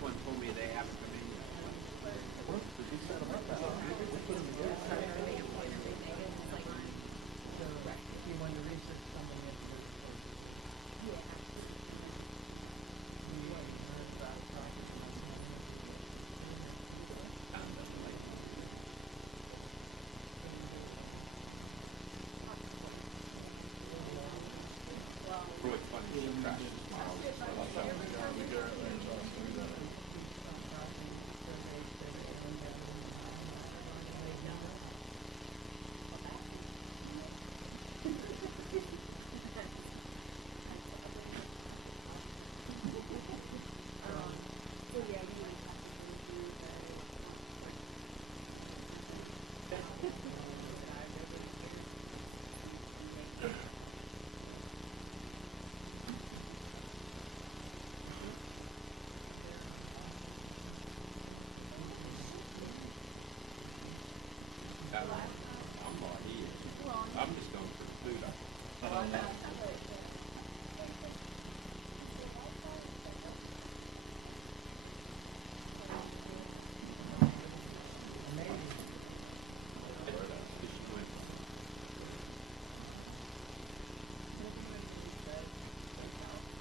one told me they haven't come in yet. Really funny. I'm just going for food.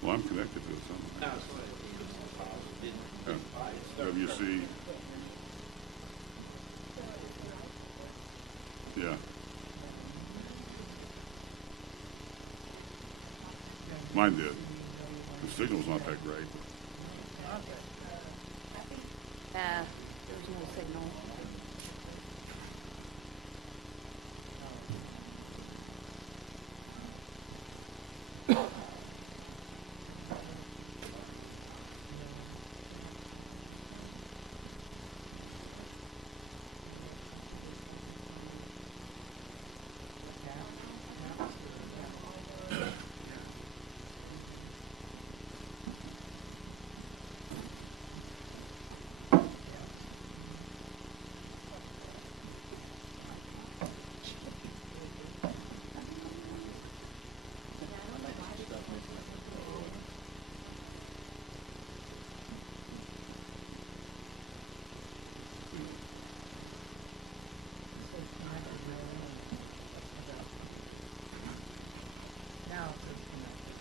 Well, I'm connected to it somehow. WC. Yeah. Mine did. The signal's not that great. There's no signal.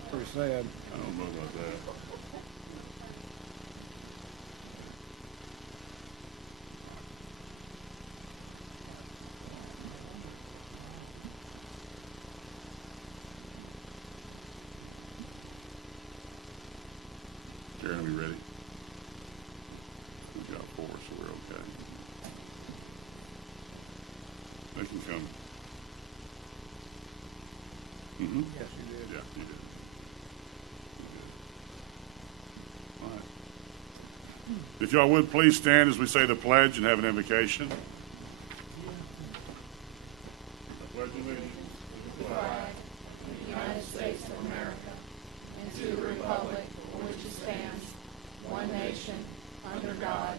Pretty sad. I don't know about that. Karen, are we ready? We got 4, so we're okay. They can come. Mm-hmm. Yes, you did. Yeah, you did. All right. If y'all would please stand as we say the pledge and have an invocation. I pledge allegiance to the flag United States of America, and to the republic for which it stands, one nation, under God,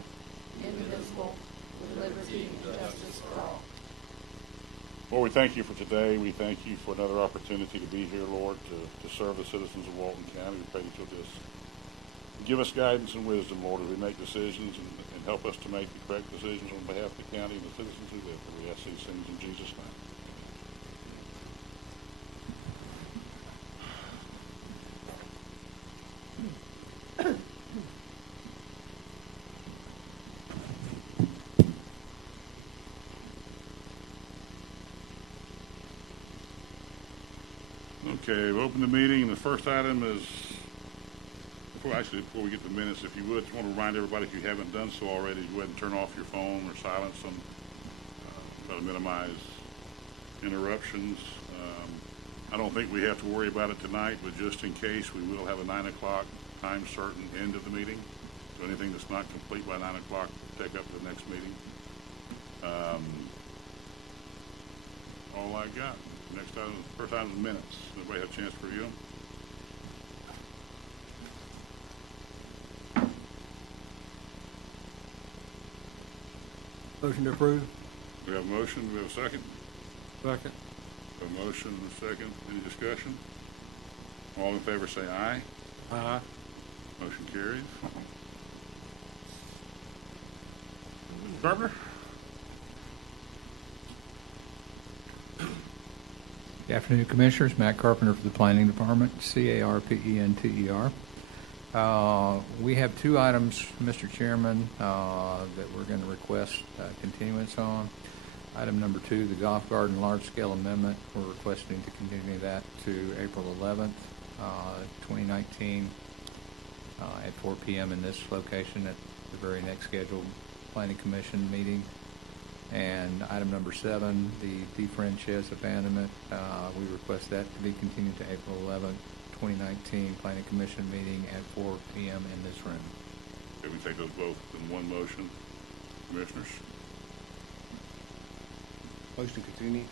indivisible, with liberty and justice for all. Lord, we thank you for today. We thank you for another opportunity to be here, Lord, to serve the citizens of Walton County. We pray that you'll just give us guidance and wisdom, Lord, as we make decisions and help us to make the correct decisions on behalf of the county and the citizens who live here. We ask these things in Jesus' name. Okay, we'll open the meeting, and the first item is, before we get to the minutes, if you would, just want to remind everybody, if you haven't done so already, go ahead and turn off your phone or silence them, try to minimize interruptions. I don't think we have to worry about it tonight, but just in case, we will have a 9 o'clock time certain end of the meeting. So anything that's not complete by 9 o'clock, take up to the next meeting. All I got. Next item, first item is minutes. Everybody have a chance to review them? Motion to approve. We have a motion. Do we have a second? Second. A motion and a second. Any discussion? All in favor say aye. Aye. Motion carries. Carpenter? Good afternoon, Commissioners. Matt Carpenter for the Planning Department, CARPENTER. We have two items, Mr. Chairman, that we're going to request continuance on. Item number 2, the Golf Garden large-scale amendment. We're requesting to continue that to April 11th, 2019, at 4 p.m. in this location at the very next scheduled Planning Commission meeting. And item number 7, the DeFrances abandonment. We request that to be continued to April 11th, 2019, Planning Commission meeting at 4 p.m. in this room. Can we take those both in one motion, Commissioners? Motion continue.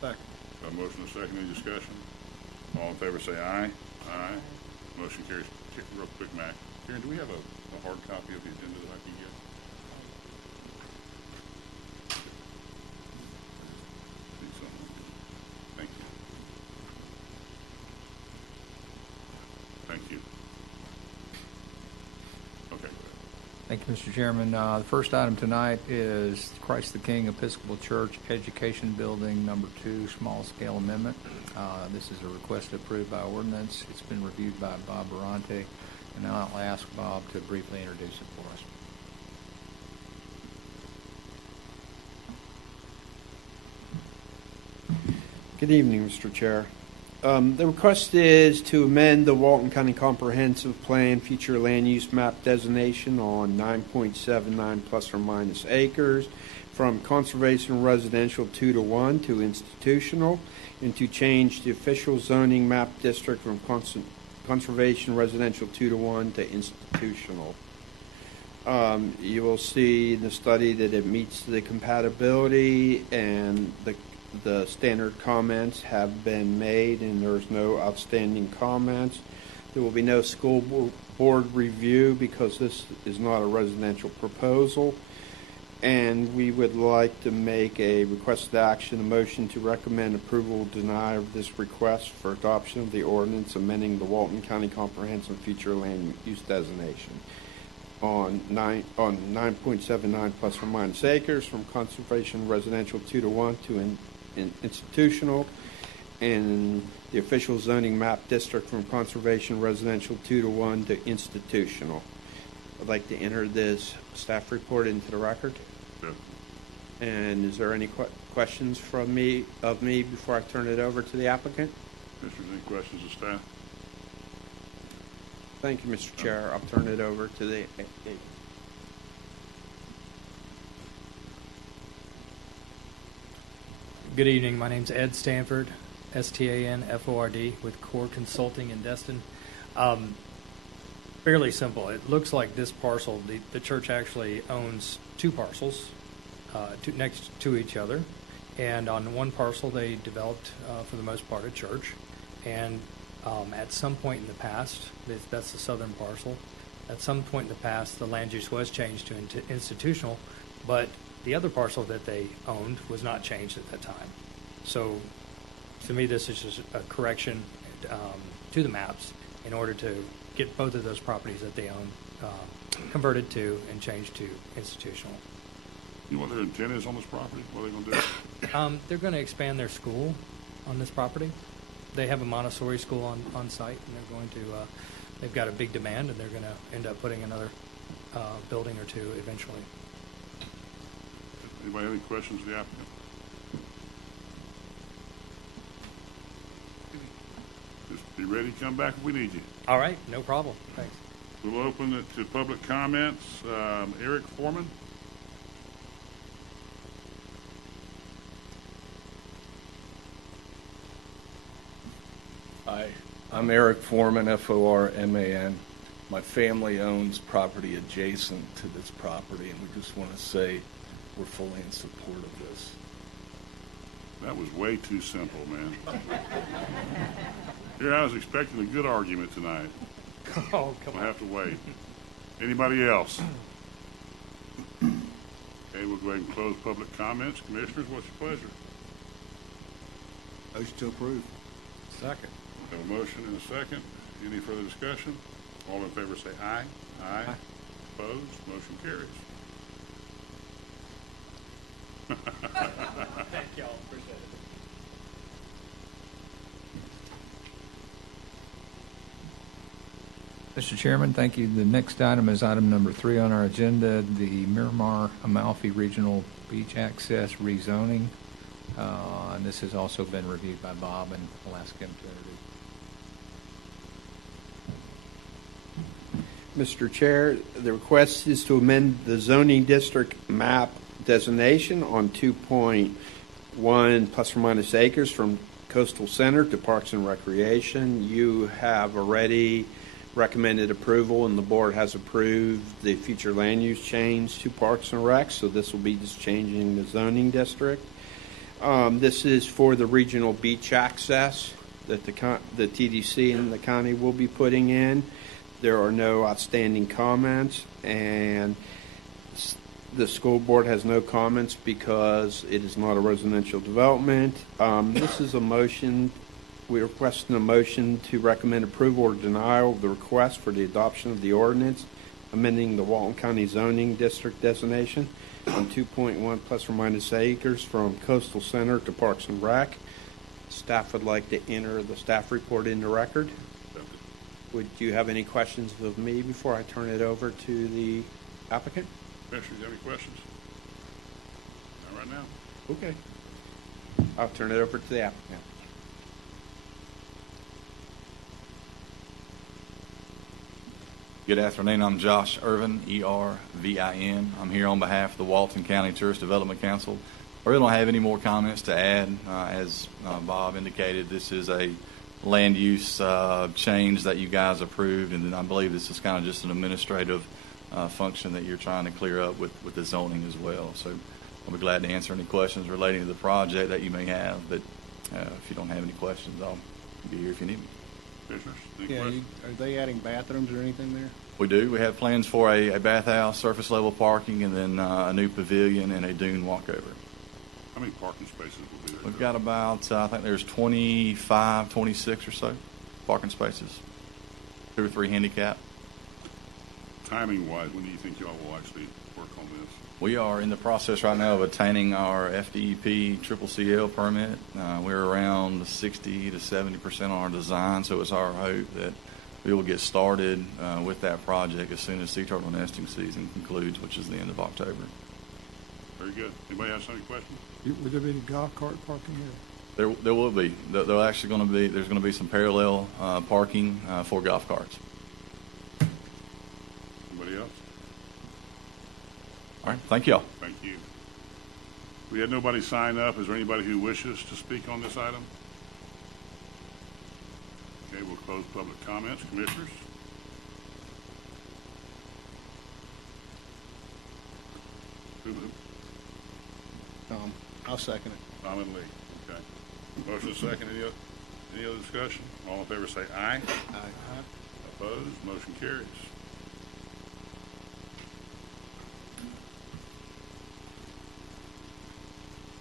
Second. Got a motion and a second. Any discussion? All in favor say aye. Aye. Motion carries. Real quick, Mac. Karen, do we have a hard copy of the agenda that I can get? Need something. Thank you. Thank you. Okay, go ahead. Thank you, Mr. Chairman. The first item tonight is Christ the King Episcopal Church Education Building Number 2 Small Scale Amendment. This is a request approved by ordinance. It's been reviewed by Bob Barante, and I'll ask Bob to briefly introduce it for us. Good evening, Mr. Chair. The request is to amend the Walton County Comprehensive Plan future land use map designation on 9.79 plus or minus acres from conservation residential 2-1 to institutional, and to change the official zoning map district from conservation residential 2-1 to institutional. You will see in the study that it meets the compatibility, and the standard comments have been made, and there's no outstanding comments. There will be no school board review because this is not a residential proposal. And we would like to make a requested action, a motion to recommend approval or deny of this request for adoption of the ordinance amending the Walton County Comprehensive Future Land Use Designation on 9.79 plus or minus acres from conservation residential 2-1 to institutional, and the official zoning map district from conservation residential 2-1 to institutional. I'd like to enter this staff report into the record. Good. And is there any questions of me before I turn it over to the applicant? Commissioners, any questions of staff? Thank you, Mr. Chair. I'll turn it over to the Good evening. My name's Ed Stanford, S-T-A-N-F-O-R-D, with Core Consulting in Destin. Fairly simple. It looks like this parcel, the church actually owns two parcels next to each other. And on one parcel, they developed, for the most part, a church. And at some point in the past, that's the southern parcel, at some point in the past, the land use was changed to institutional, but the other parcel that they owned was not changed at that time. So to me, this is just a correction to the maps in order to get both of those properties that they own converted to and changed to institutional. You know what their intent is on this property? What are they going to do? They're going to expand their school on this property. They have a Montessori school on site, and they're going to, they've got a big demand, and they're going to end up putting another building or two eventually. Anybody have any questions of the applicant? Just be ready to come back if we need you. All right, no problem. Thanks. We'll open it to public comments. Eric Foreman. Hi, I'm Eric Foreman, F-O-R-M-A-N. My family owns property adjacent to this property, and we just want to say we're fully in support of this. That was way too simple, man. Here I was expecting a good argument tonight. Oh, come We'll on. have to wait. Anybody else? Okay, we'll go ahead and close public comments. Commissioners, what's your pleasure? Motion to approve. Second. We have a motion and a second. Any further discussion? All in favor say aye. Aye. Opposed? Motion carries. Thank y'all, appreciate it. Mr. Chairman, thank you. The next item is item number 3 on our agenda, the Miramar-Amalfi Regional Beach Access rezoning. And this has also been reviewed by Bob, and I'll ask him to introduce. Mr. Chair, the request is to amend the zoning district map designation on 2.1 plus or minus acres from coastal center to parks and recreation. You have already recommended approval, and the board has approved the future land use change to parks and rec, so this will be just changing the zoning district. This is for the regional beach access that the TDC and the county will be putting in. There are no outstanding comments, and the school board has no comments because it is not a residential development. This is a motion. We're requesting a motion to recommend approval or denial of the request for the adoption of the ordinance amending the Walton County zoning district designation on 2.1 plus or minus acres from coastal center to parks and rec. Staff would like to enter the staff report in the record. Would you have any questions of me before I turn it over to the applicant? Commissioners, you have any questions? Not right now. Okay. I'll turn it over to the applicant. Good afternoon. I'm Josh Irvin, E-R-V-I-N. I'm here on behalf of the Walton County Tourist Development Council. I really don't have any more comments to add. As Bob indicated, this is a land use change that you guys approved, and I believe this is kind of just an administrative function that you're trying to clear up with the zoning as well. So I'll be glad to answer any questions relating to the project that you may have, but if you don't have any questions, I'll be here if you need me. Commissioners, any Yeah, questions? are they adding bathrooms or anything there? We do. We have plans for a bathhouse, surface level parking, and then a new pavilion and a dune walkover. How many parking spaces will be there? We've got about, I think there's 25, 26 or so parking spaces, 2 or 3 handicap. Timing-wise, when do you think y'all will actually work on this? We are in the process right now of attaining our FDEP CCCL permit. We're around 60 to 70% on our design, so it's our hope that we will get started with that project as soon as sea turtle nesting season concludes, which is the end of October. Very good. Anybody else have any questions? Would there be any golf cart parking here? There will be. There's going to be some parallel parking for golf carts. Anybody else? All right. Thank you all. Thank you. We had nobody sign up. Is there anybody who wishes to speak on this item? Okay, we'll close public comments. Commissioners? Who? I'll second it. Tom and Lee. Okay. Motion second. Any other discussion? All in favor say aye. Aye. Opposed? Motion carries.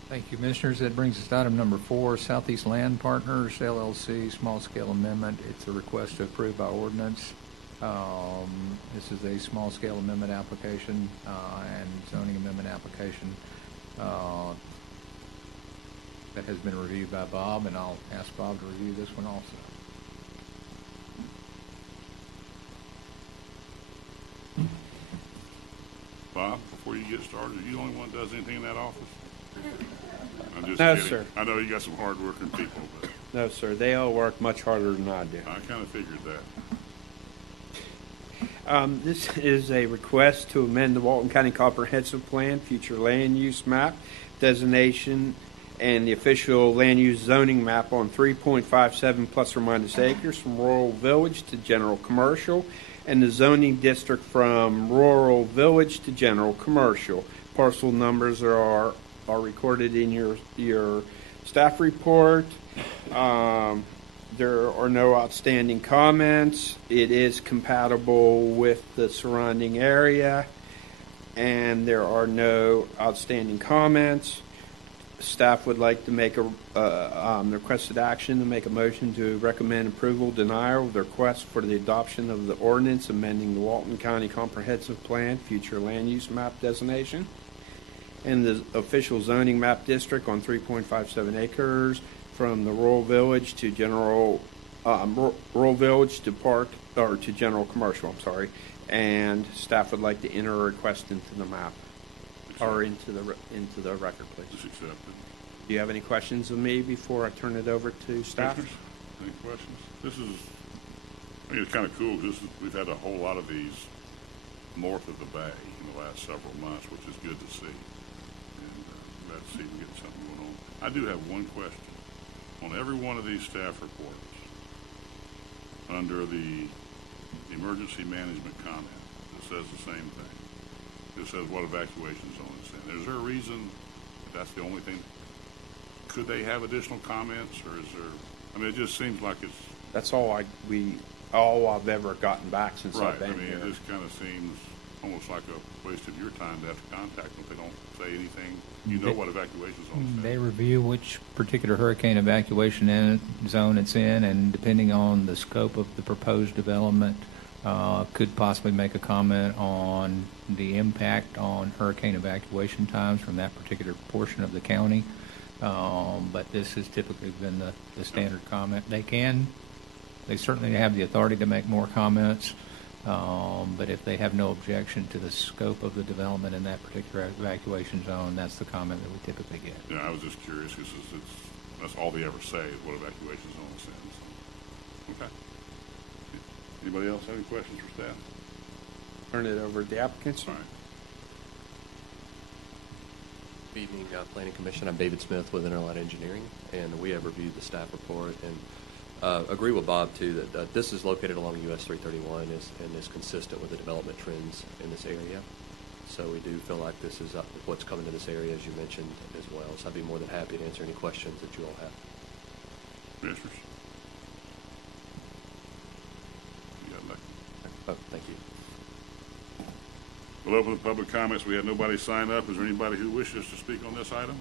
Thank you, Commissioners. That brings us to item number 4, Southeast Land Partners, LLC, small-scale amendment. It's a request to approve by ordinance. This is a small-scale amendment application and zoning amendment application that has been reviewed by Bob, and I'll ask Bob to review this one also. Bob, before you get started, are you the only one that does anything in that office? I'm just No, kidding. sir. I know you got some hard-working people, but No, sir. They all work much harder than I do. I kind of figured that. This is a request to amend the Walton County Comprehensive Plan, future land use map, designation, and the official land use zoning map on 3.57 plus or minus acres from rural village to general commercial, and the zoning district from rural village to general commercial. Parcel numbers are recorded in your staff report. There are no outstanding comments. It is compatible with the surrounding area, and there are no outstanding comments. Staff would like to make a requested action to make a motion to recommend approval, denial of the request for the adoption of the ordinance amending the Walton County Comprehensive Plan, future land use map designation. in the official zoning map district on 3.57 acres from the rural village to rural village to park, or to general commercial, I'm sorry. And staff would like to enter a request into the map, or into the record, please. It's accepted. Do you have any questions of me before I turn it over to staff? Commissioners, any questions? This is, I think it's kind of cool because we've had a whole lot of these north of the bay in the last several months, which is good to see. And glad to see we're getting something going on. I do have one question. On every one of these staff reports, under the emergency management comment, it says the same thing. It says what evacuation zone it's in. Is there a reason that's the only thing? Could they have additional comments, or is there? I mean, it just seems like it's. That's all I've ever gotten back since Right. I've been I mean, here. it just kind of seems almost like a waste of your time to have to contact them if they don't say anything. You know what evacuation zone is. They review which particular hurricane evacuation zone it's in, and depending on the scope of the proposed development, could possibly make a comment on the impact on hurricane evacuation times from that particular portion of the county. But this has typically been the standard comment. They certainly have the authority to make more comments, but if they have no objection to the scope of the development in that particular evacuation zone, that's the comment that we typically get. Yeah, I was just curious because that's all they ever say is what evacuation zone it's in. So. Okay. Anybody else have any questions for staff? Turn it over to the applicants. All right. Good evening, Planning Commission. I'm David Smith with Interline Engineering, and we have reviewed the staff report and agree with Bob, too, that this is located along US 331 and is consistent with the development trends in this area. So we do feel like this is what's coming to this area, as you mentioned, as well. So I'd be more than happy to answer any questions that you all have. Commissioners? You got nothing. Oh, thank you. We'll open the public comments. We had nobody sign up. Is there anybody who wishes to speak on this item?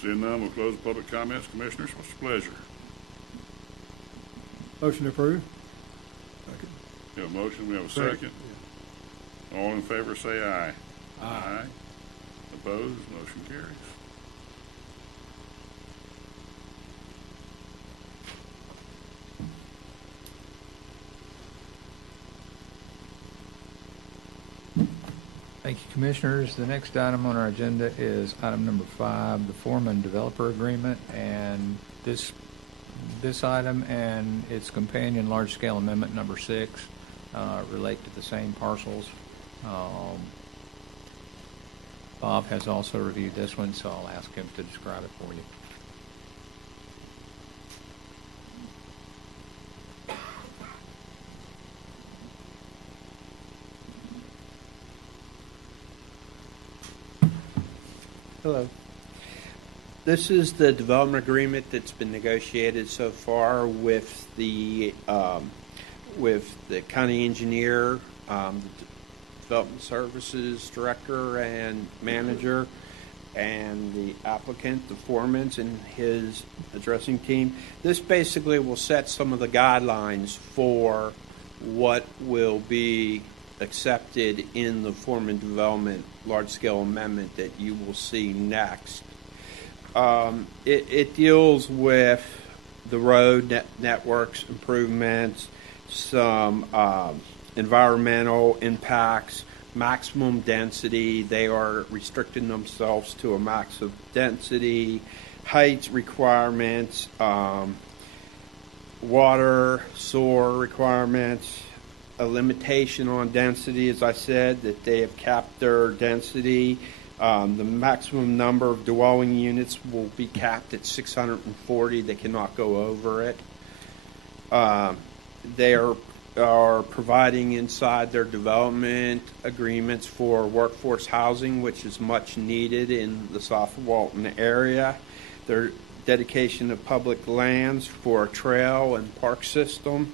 Seeing none, we'll close the public comments. Commissioners, what's your pleasure? Motion approved. We have a motion. We have a second. All in favor say aye. Aye. Opposed? Motion carries. Thank you, Commissioners. The next item on our agenda is item number 5, the Foreman Developer Agreement. And this item and its companion large-scale amendment number 6 relate to the same parcels. Bob has also reviewed this one, so I'll ask him to describe it for you. Hello. This is the development agreement that's been negotiated so far with the county engineer, the development services director and manager, and the applicant, the foreman, and his addressing team. This basically will set some of the guidelines for what will be accepted in the Foreman Development large-scale amendment that you will see next. It deals with the road networks improvements, some environmental impacts, maximum density. They are restricting themselves to a max of density, height requirements, water, sewer requirements, a limitation on density, as I said, that they have capped their density. The maximum number of dwelling units will be capped at 640. They cannot go over it. They are providing inside their development agreements for workforce housing, which is much needed in the South Walton area. Their dedication of public lands for a trail and park system.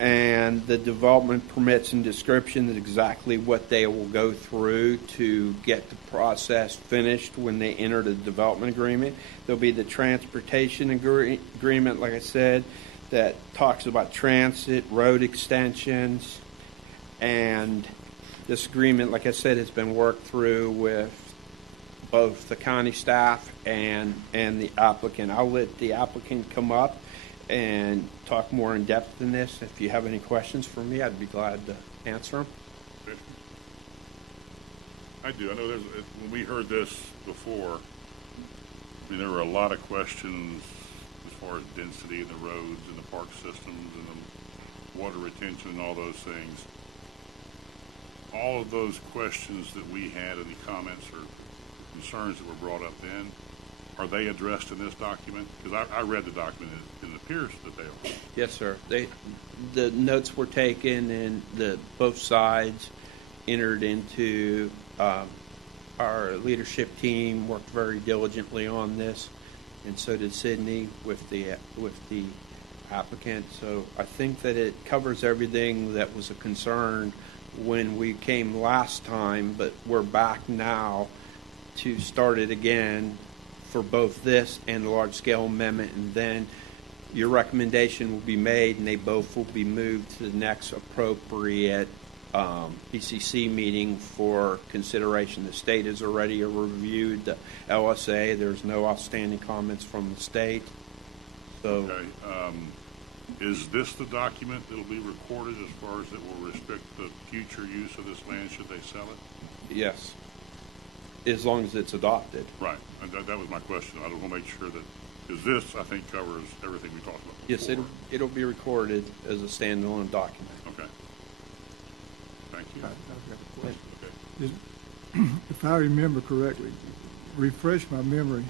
And the development permits and description is exactly what they will go through to get the process finished when they enter the development agreement. There'll be the transportation agreement, like I said, that talks about transit, road extensions, and This agreement, like I said, has been worked through with both the county staff and the applicant. I'll let the applicant come up and talk more in depth than this. If you have any questions for me, I'd be glad to answer them. I do. I know when we heard this before, I mean, there were a lot of questions as far as density in the roads and the park systems and the water retention and all those things. All of those questions that we had in the comments or concerns that were brought up then, are they addressed in this document? Because I read the document and it appears that they are. Yes, sir. The notes were taken and both sides entered into. Our leadership team worked very diligently on this, and so did Sydney with the applicant. So I think that it covers everything that was a concern when we came last time, but we're back now to start it again for both this and the large-scale amendment, and then your recommendation will be made, and they both will be moved to the next appropriate BCC meeting for consideration. The state has already reviewed the LSA. There's no outstanding comments from the state. So, okay. Is this the document that will be recorded as far as that will restrict the future use of this land should they sell it? yes, as long as it's adopted. Right. And that was my question. I want to make sure that, because this, I think, covers everything we talked about Yes, before. it'll be recorded as a standalone document. Okay. Thank you. I've got a question. Okay. If I remember correctly, refresh my memory,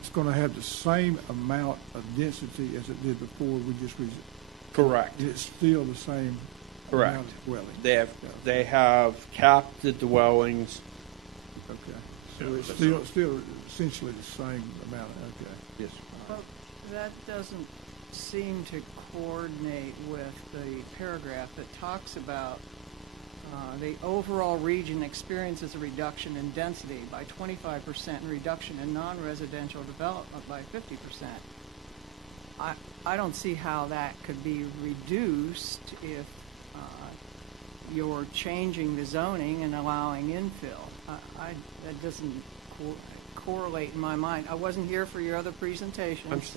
it's going to have the same amount of density as it did before. We just Correct. it's still the same Correct. amount of dwelling. They have capped the dwellings. Okay. So Yeah, it's that's still essentially the same amount. Okay. Yes. Well, that doesn't seem to coordinate with the paragraph that talks about the overall region experiences a reduction in density by 25% and reduction in non-residential development by 50%. I don't see how that could be reduced if you're changing the zoning and allowing infill. That doesn't correlate in my mind. I wasn't here for your other presentations.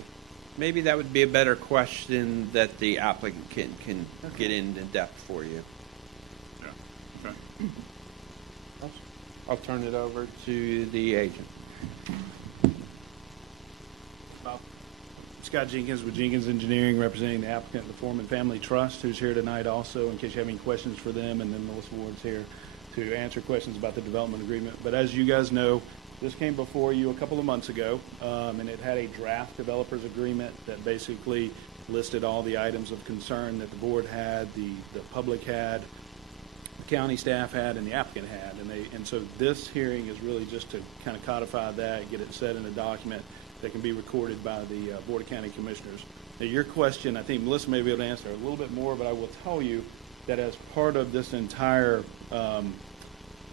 Maybe that would be a better question that the applicant can get into depth for you. Yeah. Okay. I'll turn it over to the agent. Scott Jenkins with Jenkins Engineering, representing the applicant, the Foreman Family Trust, who's here tonight also, in case you have any questions for them, and then Melissa Ward's here to answer questions about the development agreement. But as you guys know, this came before you a couple of months ago, and it had a draft developers agreement that basically listed all the items of concern that the board had, the public had, the county staff had, and the applicant had. And so this hearing is really just to kind of codify that, get it set in a document that can be recorded by the Board of County Commissioners. Now, your question, I think Melissa may be able to answer a little bit more, but I will tell you that as part of this entire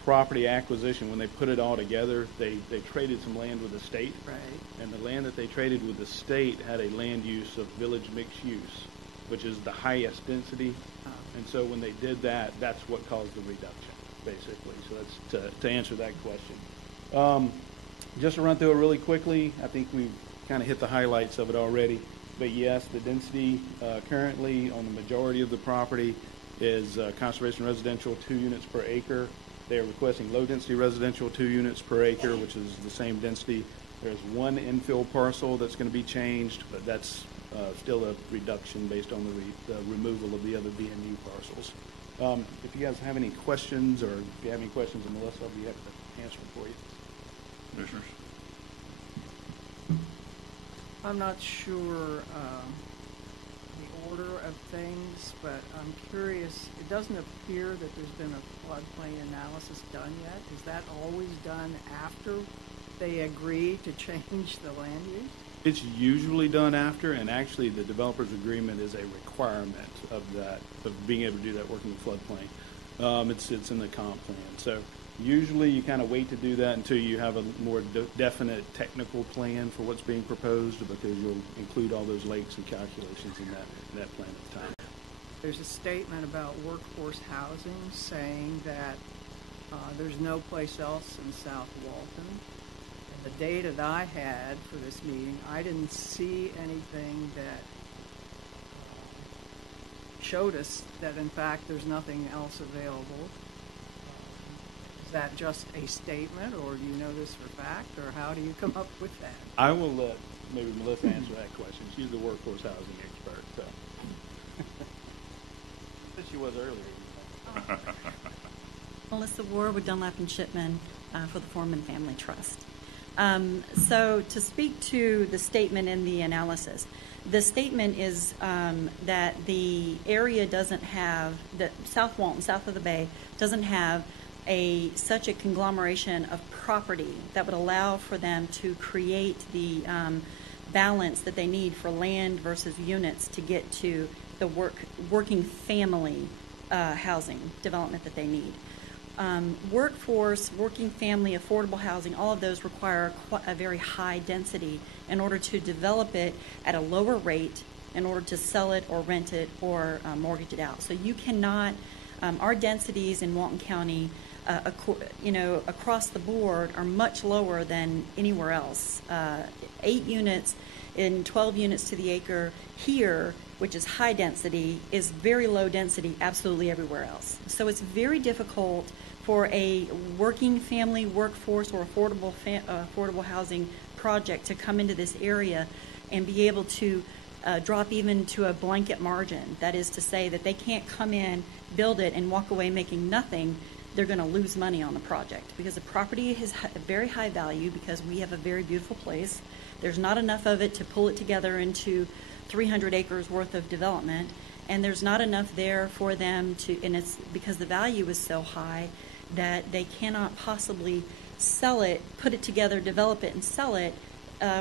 property acquisition, when they put it all together, they traded some land with the state. Right. And the land that they traded with the state had a land use of village mixed use, which is the highest density. And so when they did that, that's what caused the reduction, basically. So that's to answer that question. Just to run through it really quickly, I think we've kind of hit the highlights of it already. But yes, the density currently on the majority of the property is conservation residential 2 units per acre. They are requesting low-density residential 2 units per acre, which is the same density. There's one infill parcel that's going to be changed, but that's still a reduction based on the removal of the other BNU parcels. If you guys have any questions, or if you have any questions of Melissa, I'll be happy to answer them for you. Commissioners? I'm not sure the order of things, but I'm curious. It doesn't appear that there's been a floodplain analysis done yet. Is that always done after they agree to change the land use? It's usually done after, and actually the developer's agreement is a requirement of that, of being able to do that work in the floodplain. It's in the comp plan. So usually you kind of wait to do that until you have a more definite technical plan for what's being proposed, because you'll include all those lakes and calculations in that plan at the time. There's a statement about workforce housing saying that there's no place else in South Walton. And the data that I had for this meeting, I didn't see anything that showed us that in fact there's nothing else available. Is that just a statement, or do you know this for fact, or how do you come up with that? I will let maybe Melissa answer that question. She's the workforce housing expert, so. She was earlier. Melissa Ward with Dunlap and Shipman for the Foreman Family Trust. So to speak to the statement in the analysis, the statement is that the area doesn't have, that South Walton, south of the bay, doesn't have such a conglomeration of property that would allow for them to create the balance that they need for land versus units to get to the working family housing development that they need. Workforce, working family, affordable housing, all of those require a very high density in order to develop it at a lower rate in order to sell it or rent it or mortgage it out. So you cannot, our densities in Walton County, across the board are much lower than anywhere else. 8 units and 12 units to the acre here, which is high density, is very low density absolutely everywhere else. So it's very difficult for a working family, workforce, or affordable housing project to come into this area and be able to drop even to a blanket margin. That is to say that they can't come in, build it, and walk away making nothing. They're going to lose money on the project because the property has a very high value because we have a very beautiful place. There's not enough of it to pull it together into 300 acres worth of development, and there's not enough there for them to, and it's because the value is so high that they cannot possibly sell it, put it together, develop it, and sell it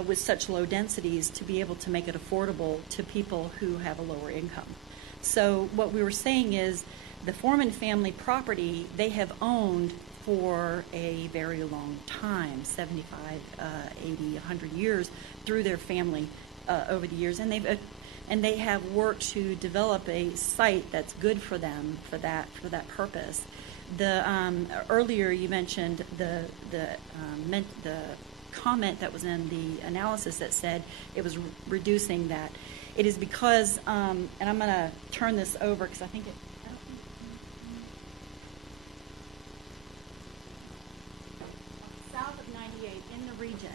with such low densities to be able to make it affordable to people who have a lower income. So what we were saying is the Foreman family property they have owned for a very long time, 75, 80, 100 years through their family over the years, and they have worked to develop a site that's good for them for that purpose. The earlier you mentioned the comment that was in the analysis that said it was reducing that. It is because, and I'm going to turn this over because I think it. South of 98 in the region,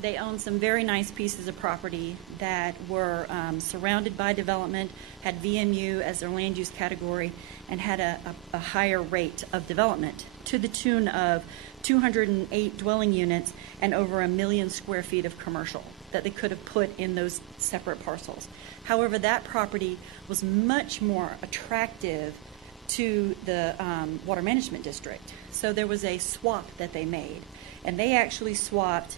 they own some very nice pieces of property that were surrounded by development, had VMU as their land use category, and had a higher rate of development to the tune of 208 dwelling units and over 1 million square feet of commercial that they could have put in those separate parcels. However, that property was much more attractive to the water management district. So there was a swap that they made, and they actually swapped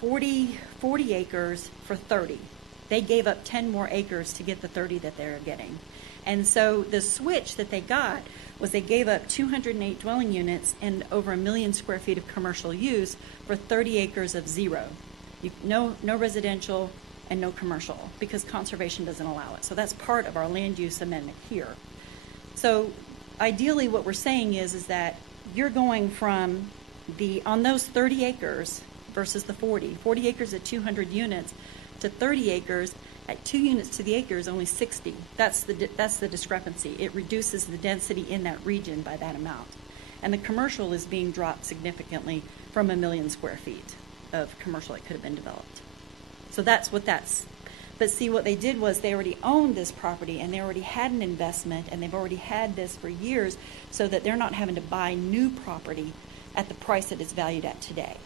40 acres for 30. They gave up 10 more acres to get the 30 that they're getting. And so the switch that they got was they gave up 208 dwelling units and over 1 million square feet of commercial use for 30 acres of zero. No residential and no commercial because conservation doesn't allow it. So that's part of our land use amendment here. So ideally what we're saying is that you're going from on those 30 acres versus the 40 acres at 200 units to 30 acres at 2 units to the acre is only 60. That's the discrepancy. It reduces the density in that region by that amount. And the commercial is being dropped significantly from 1 million square feet of commercial that could have been developed. So that's what that's. But see, what they did was they already owned this property and they already had an investment and they've already had this for years so that they're not having to buy new property at the price that it's valued at today.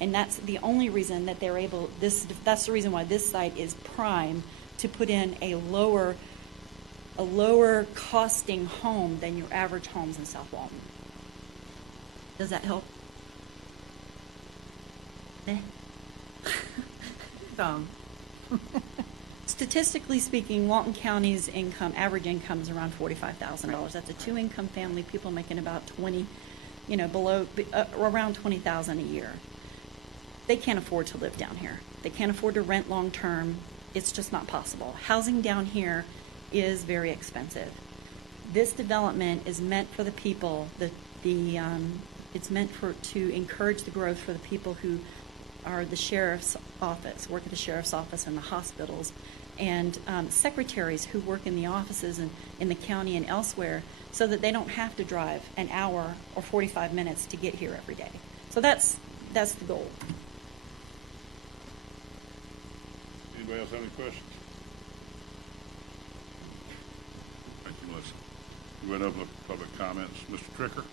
And that's the only reason that they're able, that's the reason why this site is prime to put in a lower costing home than your average homes in South Walton. Does that help? Statistically speaking, Walton County's income, average income is around $45,000. That's a 2-income family, people making about 20, around $20,000 a year. They can't afford to live down here. They can't afford to rent long term. It's just not possible. Housing down here is very expensive. This development is meant for the people, it's meant to encourage the growth for the people who are the sheriff's office, work at the sheriff's office and the hospitals, and secretaries who work in the offices and in the county and elsewhere, so that they don't have to drive an hour or 45 minutes to get here every day. So that's the goal. Anybody else have any questions? Thank you, Melissa. We're going to open up public comments. Mr. Tricker?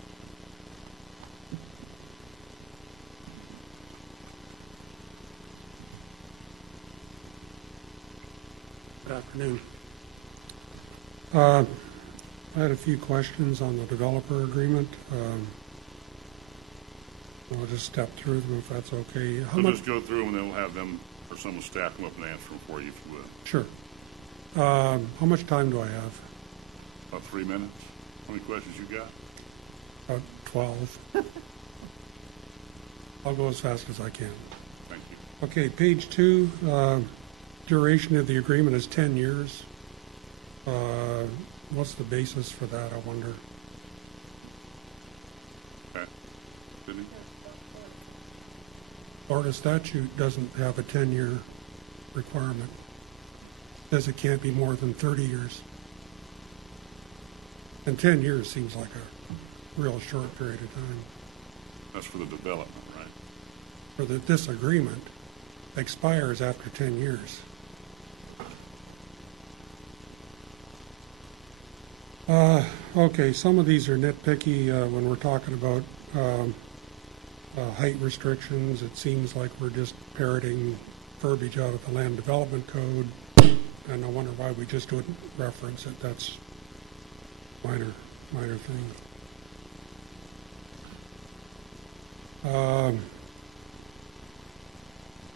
Good afternoon. I had a few questions on the developer agreement. I'll just step through them if that's okay. We'll just go through them, and then we'll have them, or someone staff come up and answer them for you, if you would. Sure. How much time do I have? About 3 minutes. How many questions you got? About 12. I'll go as fast as I can. Thank you. Okay, page 2, duration of the agreement is 10 years. What's the basis for that, I wonder? Okay. Sydney? Florida statute doesn't have a 10-year requirement. It says it can't be more than 30 years. And 10 years seems like a real short period of time. That's for the development, right? For this agreement expires after 10 years. Okay, some of these are nitpicky when we're talking about height restrictions. It seems like we're just parroting verbiage out of the Land Development Code, and I wonder why we just wouldn't reference it. That's minor thing.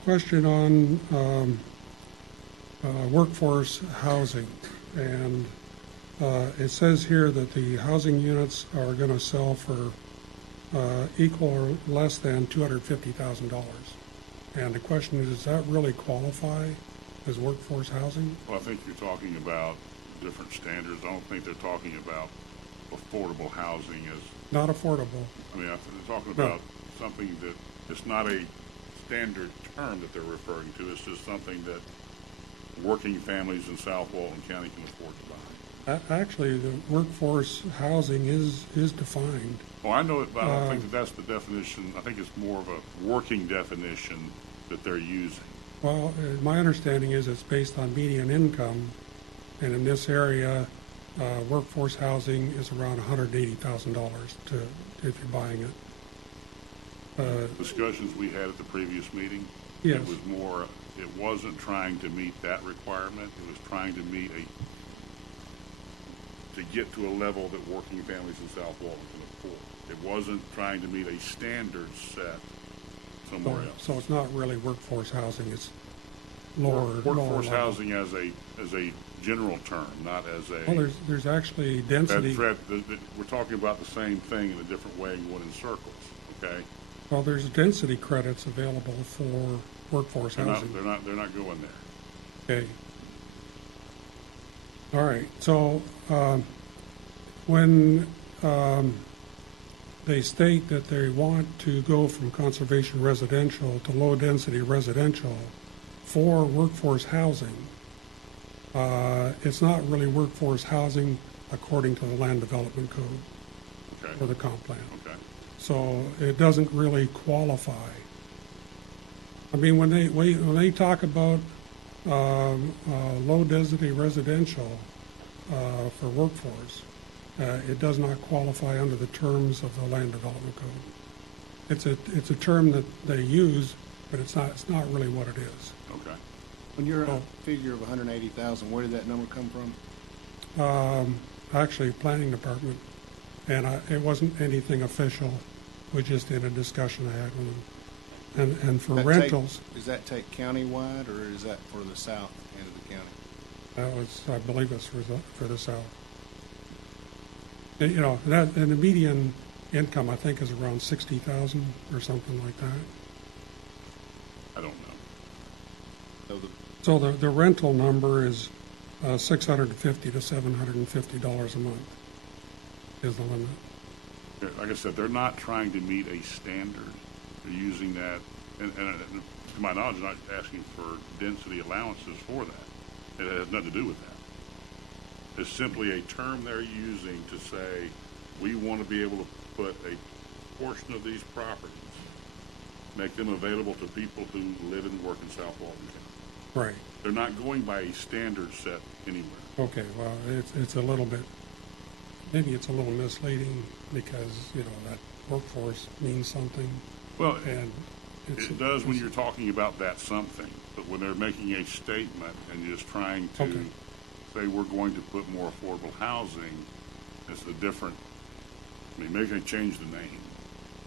Question on workforce housing, and it says here that the housing units are going to sell for equal or less than $250,000. And the question is, does that really qualify as workforce housing? Well, I think you're talking about different standards. I don't think they're talking about affordable housing as... Not affordable. I mean, they're talking about something that it's not a standard term that they're referring to. It's just something that working families in South Walton County can afford to buy. Actually, the workforce housing is defined. Oh, I know it, but I don't think that's the definition. I think it's more of a working definition that they're using. Well, my understanding is it's based on median income, and in this area, workforce housing is around $180,000 if you're buying it. Discussions we had at the previous meeting, yes. It was more, it wasn't trying to meet that requirement. It was trying to meet to get to a level that working families in South Walton can afford. It wasn't trying to meet a standard set somewhere else. So it's not really workforce housing, it's lower. Workforce lower housing as a general term, not as a... Well, there's actually density... We're talking about the same thing in a different way and going in circles, okay? Well, there's density credits available for workforce housing. They're not going there. Okay. All right. So when they state that they want to go from conservation residential to low-density residential for workforce housing, it's not really workforce housing according to the Land Development Code or the comp plan. Okay. So it doesn't really qualify. I mean, when they talk about low density residential for workforce, it does not qualify under the terms of the Land Development Code. It's a term that they use, but it's not really what it is. Okay. When you're a figure of 180,000, where did that number come from? Actually, planning department, and it wasn't anything official. We just did a discussion I had with them. And for rentals. Does that take countywide, or is that for the south end of the county? I believe it's for the south. And, you know, and the median income I think is around 60,000 or something like that. I don't know. So the rental number is $650 to $750 a month is the limit. Like I said, they're not trying to meet a standard. They're using that, and to my knowledge, they're not asking for density allowances for that. It has nothing to do with that. It's simply a term they're using to say, we want to be able to put a portion of these properties, make them available to people who live and work in South Walton County. Right. They're not going by a standard set anywhere. Okay, well, it's a little bit, maybe it's a little misleading because, you know, that workforce means something. Well, and it does when you're talking about that something, but when they're making a statement and just trying to say we're going to put more affordable housing, it's a different, I mean, maybe they change the name.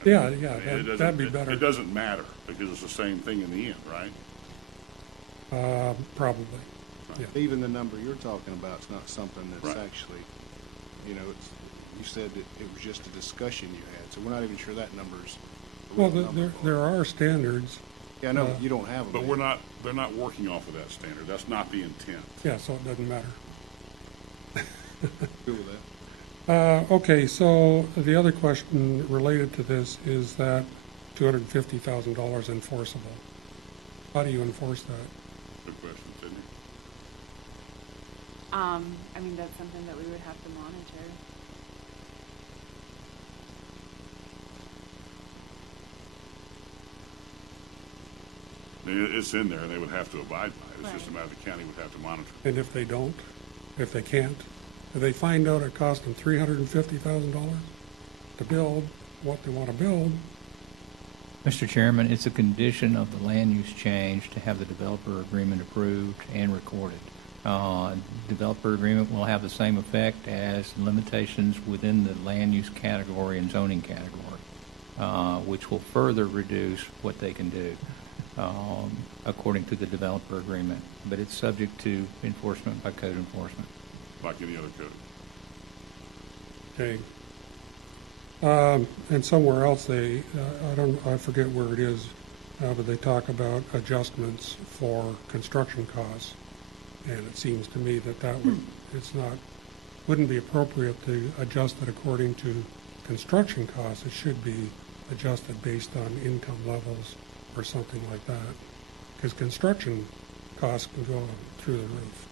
Yeah, that'd be better. It doesn't matter because it's the same thing in the end, right? Probably. Yeah. Even the number you're talking about is not something that's Right. actually, you know, you said that it was just a discussion you had, so we're not even sure that number's a Well, real number. there are standards. Yeah, I know, you don't have them. But they're not working off of that standard. That's not the intent. Yeah, so it doesn't matter. Cool with that. Okay, so the other question related to this is that $250,000 enforceable. How do you enforce that? Good question, Sydney. I mean, that's something that we would have to monitor. I mean, it's in there and they would have to abide by it. It's just a matter the county would have to monitor. And if they don't, if they can't, if they find out it cost them $350,000 to build what they want to build, Mr. Chairman, it's a condition of the land use change to have the developer agreement approved and recorded. Developer agreement will have the same effect as limitations within the land use category and zoning category, which will further reduce what they can do according to the developer agreement. But it's subject to enforcement by code enforcement. Like any other code. okay. And somewhere else they, I forget where it is, but they talk about adjustments for construction costs. And it seems to me that wouldn't be appropriate to adjust it according to construction costs. It should be adjusted based on income levels or something like that. Because construction costs can go through the roof.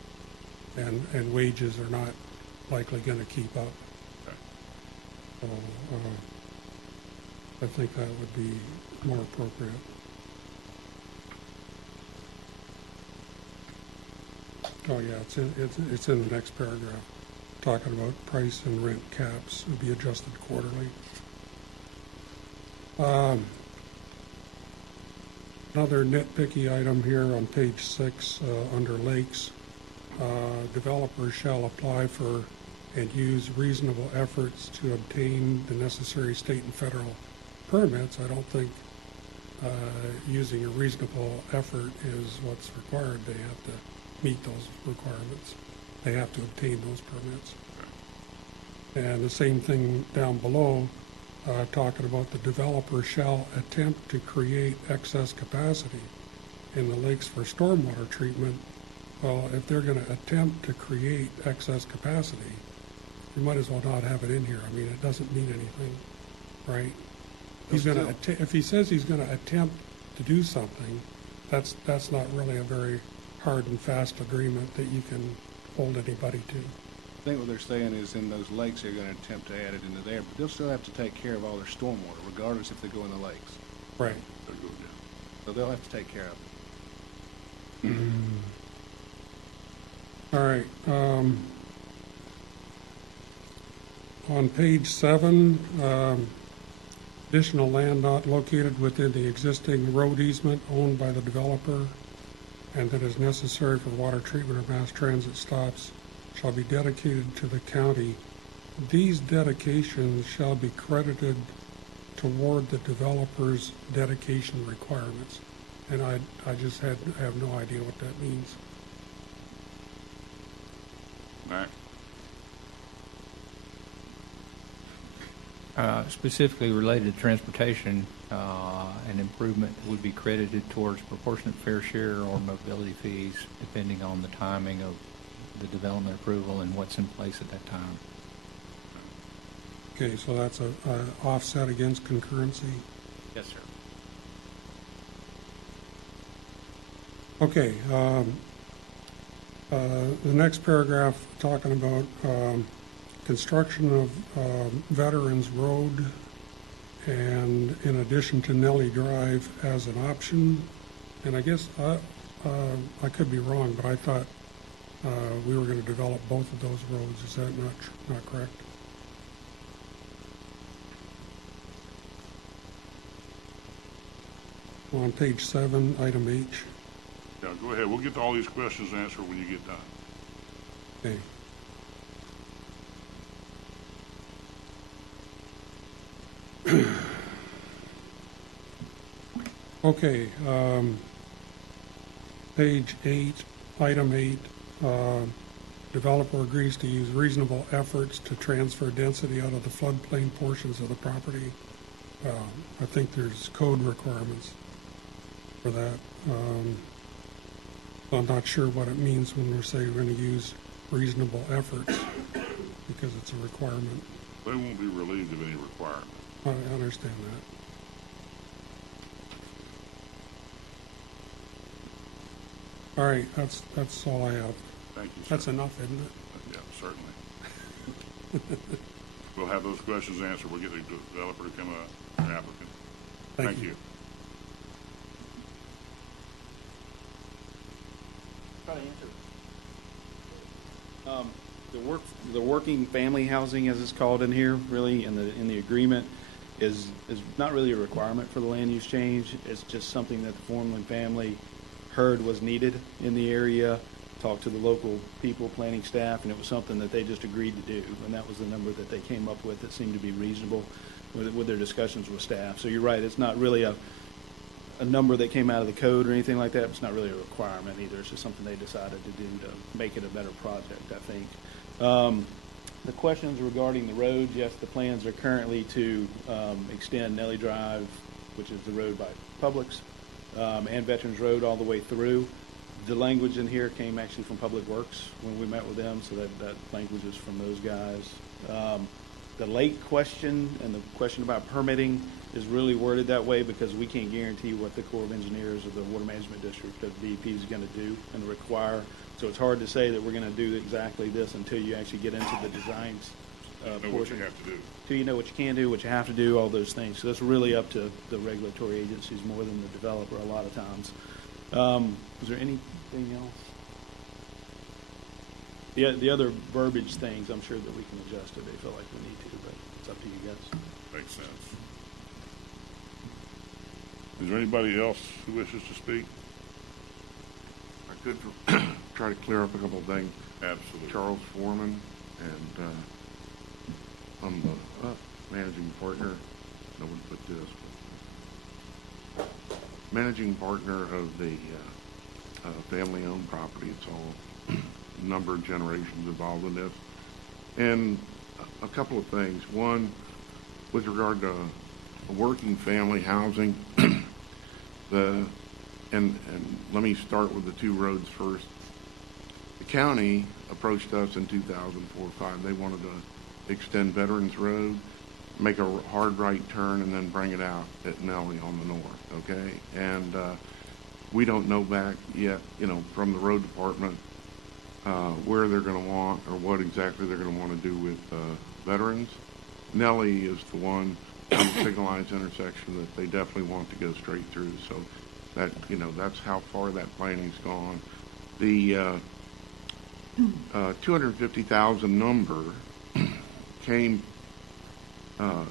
And wages are not likely going to keep up. So I think that would be more appropriate. Oh yeah, it's in the next paragraph, talking about price and rent caps would be adjusted quarterly. Another nitpicky item here on page 6 under lakes. Developers shall apply for and use reasonable efforts to obtain the necessary state and federal permits. I don't think using a reasonable effort is what's required. They have to meet those requirements. They have to obtain those permits. And the same thing down below, talking about the developer shall attempt to create excess capacity in the lakes for stormwater treatment. Well, if they're going to attempt to create excess capacity, you might as well not have it in here. I mean, it doesn't mean anything, right? He's going to if he says he's going to attempt to do something, that's not really a very hard and fast agreement that you can hold anybody to. I think what they're saying is in those lakes, they're going to attempt to add it into there, but they'll still have to take care of all their stormwater, regardless if they go in the lakes. Right. So they'll have to take care of it. All right. On page 7, additional land not located within the existing road easement owned by the developer and that is necessary for water treatment or mass transit stops shall be dedicated to the county. These dedications shall be credited toward the developer's dedication requirements. And I just have no idea what that means. Mac? Specifically related to transportation, an improvement would be credited towards proportionate fair share or mobility fees, depending on the timing of the development approval and what's in place at that time. Okay, so that's a offset against concurrency. Yes, sir. Okay, the next paragraph talking about construction of Veterans Road and in addition to Nellie Drive as an option. And I guess I could be wrong, but I thought we were going to develop both of those roads. Is that not correct? On page 7, item H. Yeah, go ahead. We'll get to all these questions answered when you get done. Okay. Okay, page 8, item 8, developer agrees to use reasonable efforts to transfer density out of the floodplain portions of the property. I think there's code requirements for that. I'm not sure what it means when we say we're going to use reasonable efforts because it's a requirement. They won't be relieved of any requirement. I understand that. All right, that's all I have. Thank you, sir. That's enough, isn't it? Yeah, certainly. We'll have those questions answered. We'll get the developer to come up, an applicant. Thank you. Try to answer. The working family housing, as it's called in here, really in the agreement, is not really a requirement for the land use change. It's just something that the Foreman family heard was needed in the area. Talked to the local people, planning staff, and it was something that they just agreed to do. And that was the number that they came up with that seemed to be reasonable with their discussions with staff. So you're right, it's not really a number that came out of the code or anything like that. It's not really a requirement either. It's just something they decided to do to make it a better project, I think. The questions regarding the roads, yes, the plans are currently to extend Nellie Drive, which is the road by Publix, and Veterans Road all the way through. The language in here came actually from Public Works when we met with them, so that language is from those guys. The lake question and the question about permitting is really worded that way because we can't guarantee what the Corps of Engineers or the Water Management District of DEP is going to do and require. So it's hard to say that we're going to do exactly this until you actually get into the designs portion. What you have to do. Till you know what you can do, what you have to do, all those things. So that's really up to the regulatory agencies more than the developer a lot of times. Is there anything else? The other verbiage things, I'm sure that we can adjust if they feel like we need to, but it's up to you guys. Makes sense. Is there anybody else who wishes to speak? I could try to clear up a couple of things. Absolutely. Charles Foreman, and I'm the managing partner. No one put this. But managing partner of the family-owned property. It's all a number of generations involved in this. And a couple of things. One, with regard to working family housing, and let me start with the two roads first. The county approached us in 2004-05. They wanted to extend Veterans Road, make a hard right turn, and then bring it out at Nellie on the north, okay? And we don't know back yet, from the road department where they're going to want or what exactly they're going to want to do with veterans. Nellie is the one on the signalized intersection that they definitely want to go straight through. So that, that's how far that planning's gone. The 250,000 number came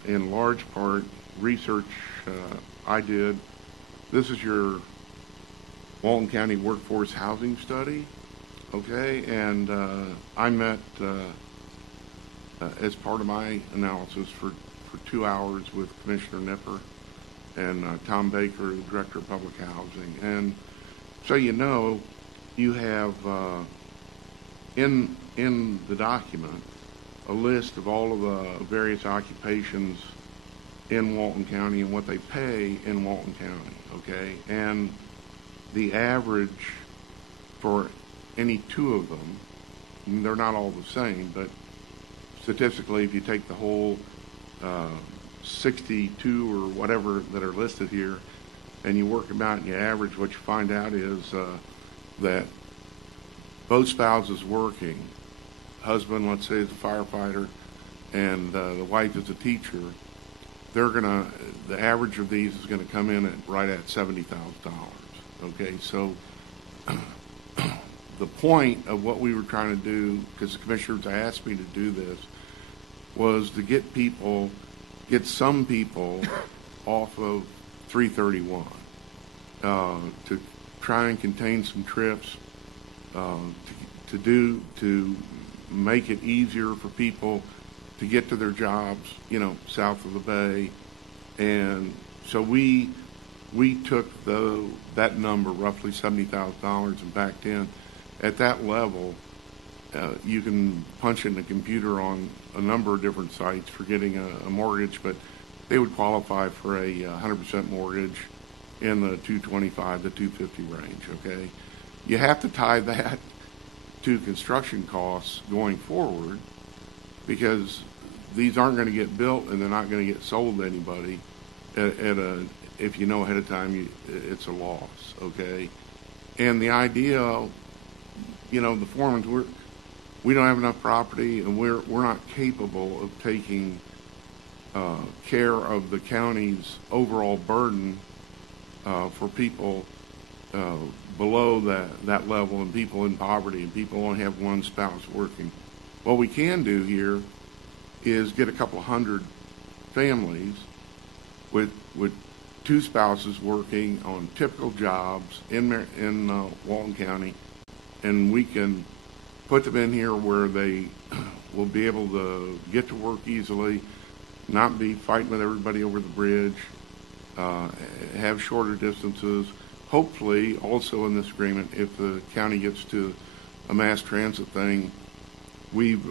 in large part research I did. This is your Walton County Workforce Housing Study, okay? And I met as part of my analysis for 2 hours with Commissioner Nipper and Tom Baker, the Director of Public Housing. And so you have in the document a list of all of the various occupations in Walton County and what they pay in Walton County, okay? And the average for any two of them they're not all the same, but statistically, if you take the whole 62 or whatever that are listed here, and you work them out and you average, what you find out is that both spouses working, husband, let's say, is a firefighter, and the wife is a teacher, the average of these is gonna come in at right at $70,000. Okay, so the point of what we were trying to do, because the commissioners asked me to do this, was to get some people off of 331, to try and contain some trips, to make it easier for people to get to their jobs, south of the bay. And so we took that number, roughly $70,000, and backed in. At that level, you can punch in the computer on a number of different sites for getting a mortgage, but they would qualify for a 100% mortgage in the 225 to 250 range, okay? You have to tie that to construction costs going forward, because these aren't going to get built and they're not going to get sold to anybody if you know ahead of time it's a loss, okay? And the idea, the foremen, we don't have enough property, and we're not capable of taking care of the county's overall burden for people below that level, and people in poverty, and people only have one spouse working. What we can do here is get a couple hundred families with two spouses working on typical jobs in Walton County, and we can put them in here where they will be able to get to work easily, not be fighting with everybody over the bridge, have shorter distances. Hopefully, also in this agreement, if the county gets to a mass transit thing, we've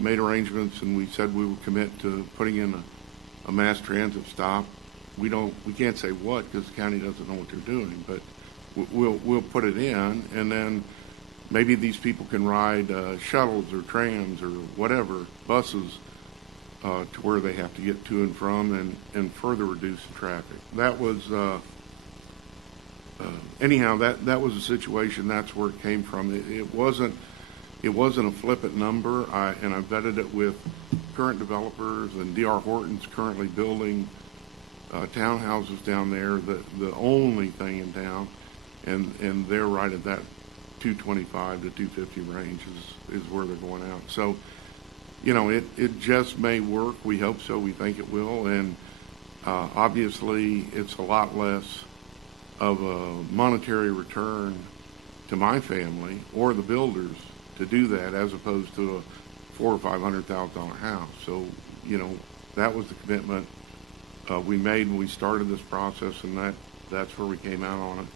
made arrangements, and we said we will commit to putting in a mass transit stop. We can't say what, because the county doesn't know what they're doing, but we'll put it in, and then maybe these people can ride shuttles or trams or whatever, buses, to where they have to get to and from, and further reduce the traffic. That was anyhow, that was a situation. That's where it came from. It wasn't a flippant number, and I vetted it with current developers, and D.R. Horton's currently building townhouses down there, the only thing in town, and they're right at that 225 to 250 range is where they're going out. So, it just may work. We hope so. We think it will, and obviously it's a lot less of a monetary return to my family or the builders to do that, as opposed to a $400,000 or $500,000 house. So, that was the commitment we made when we started this process, and that's where we came out on it.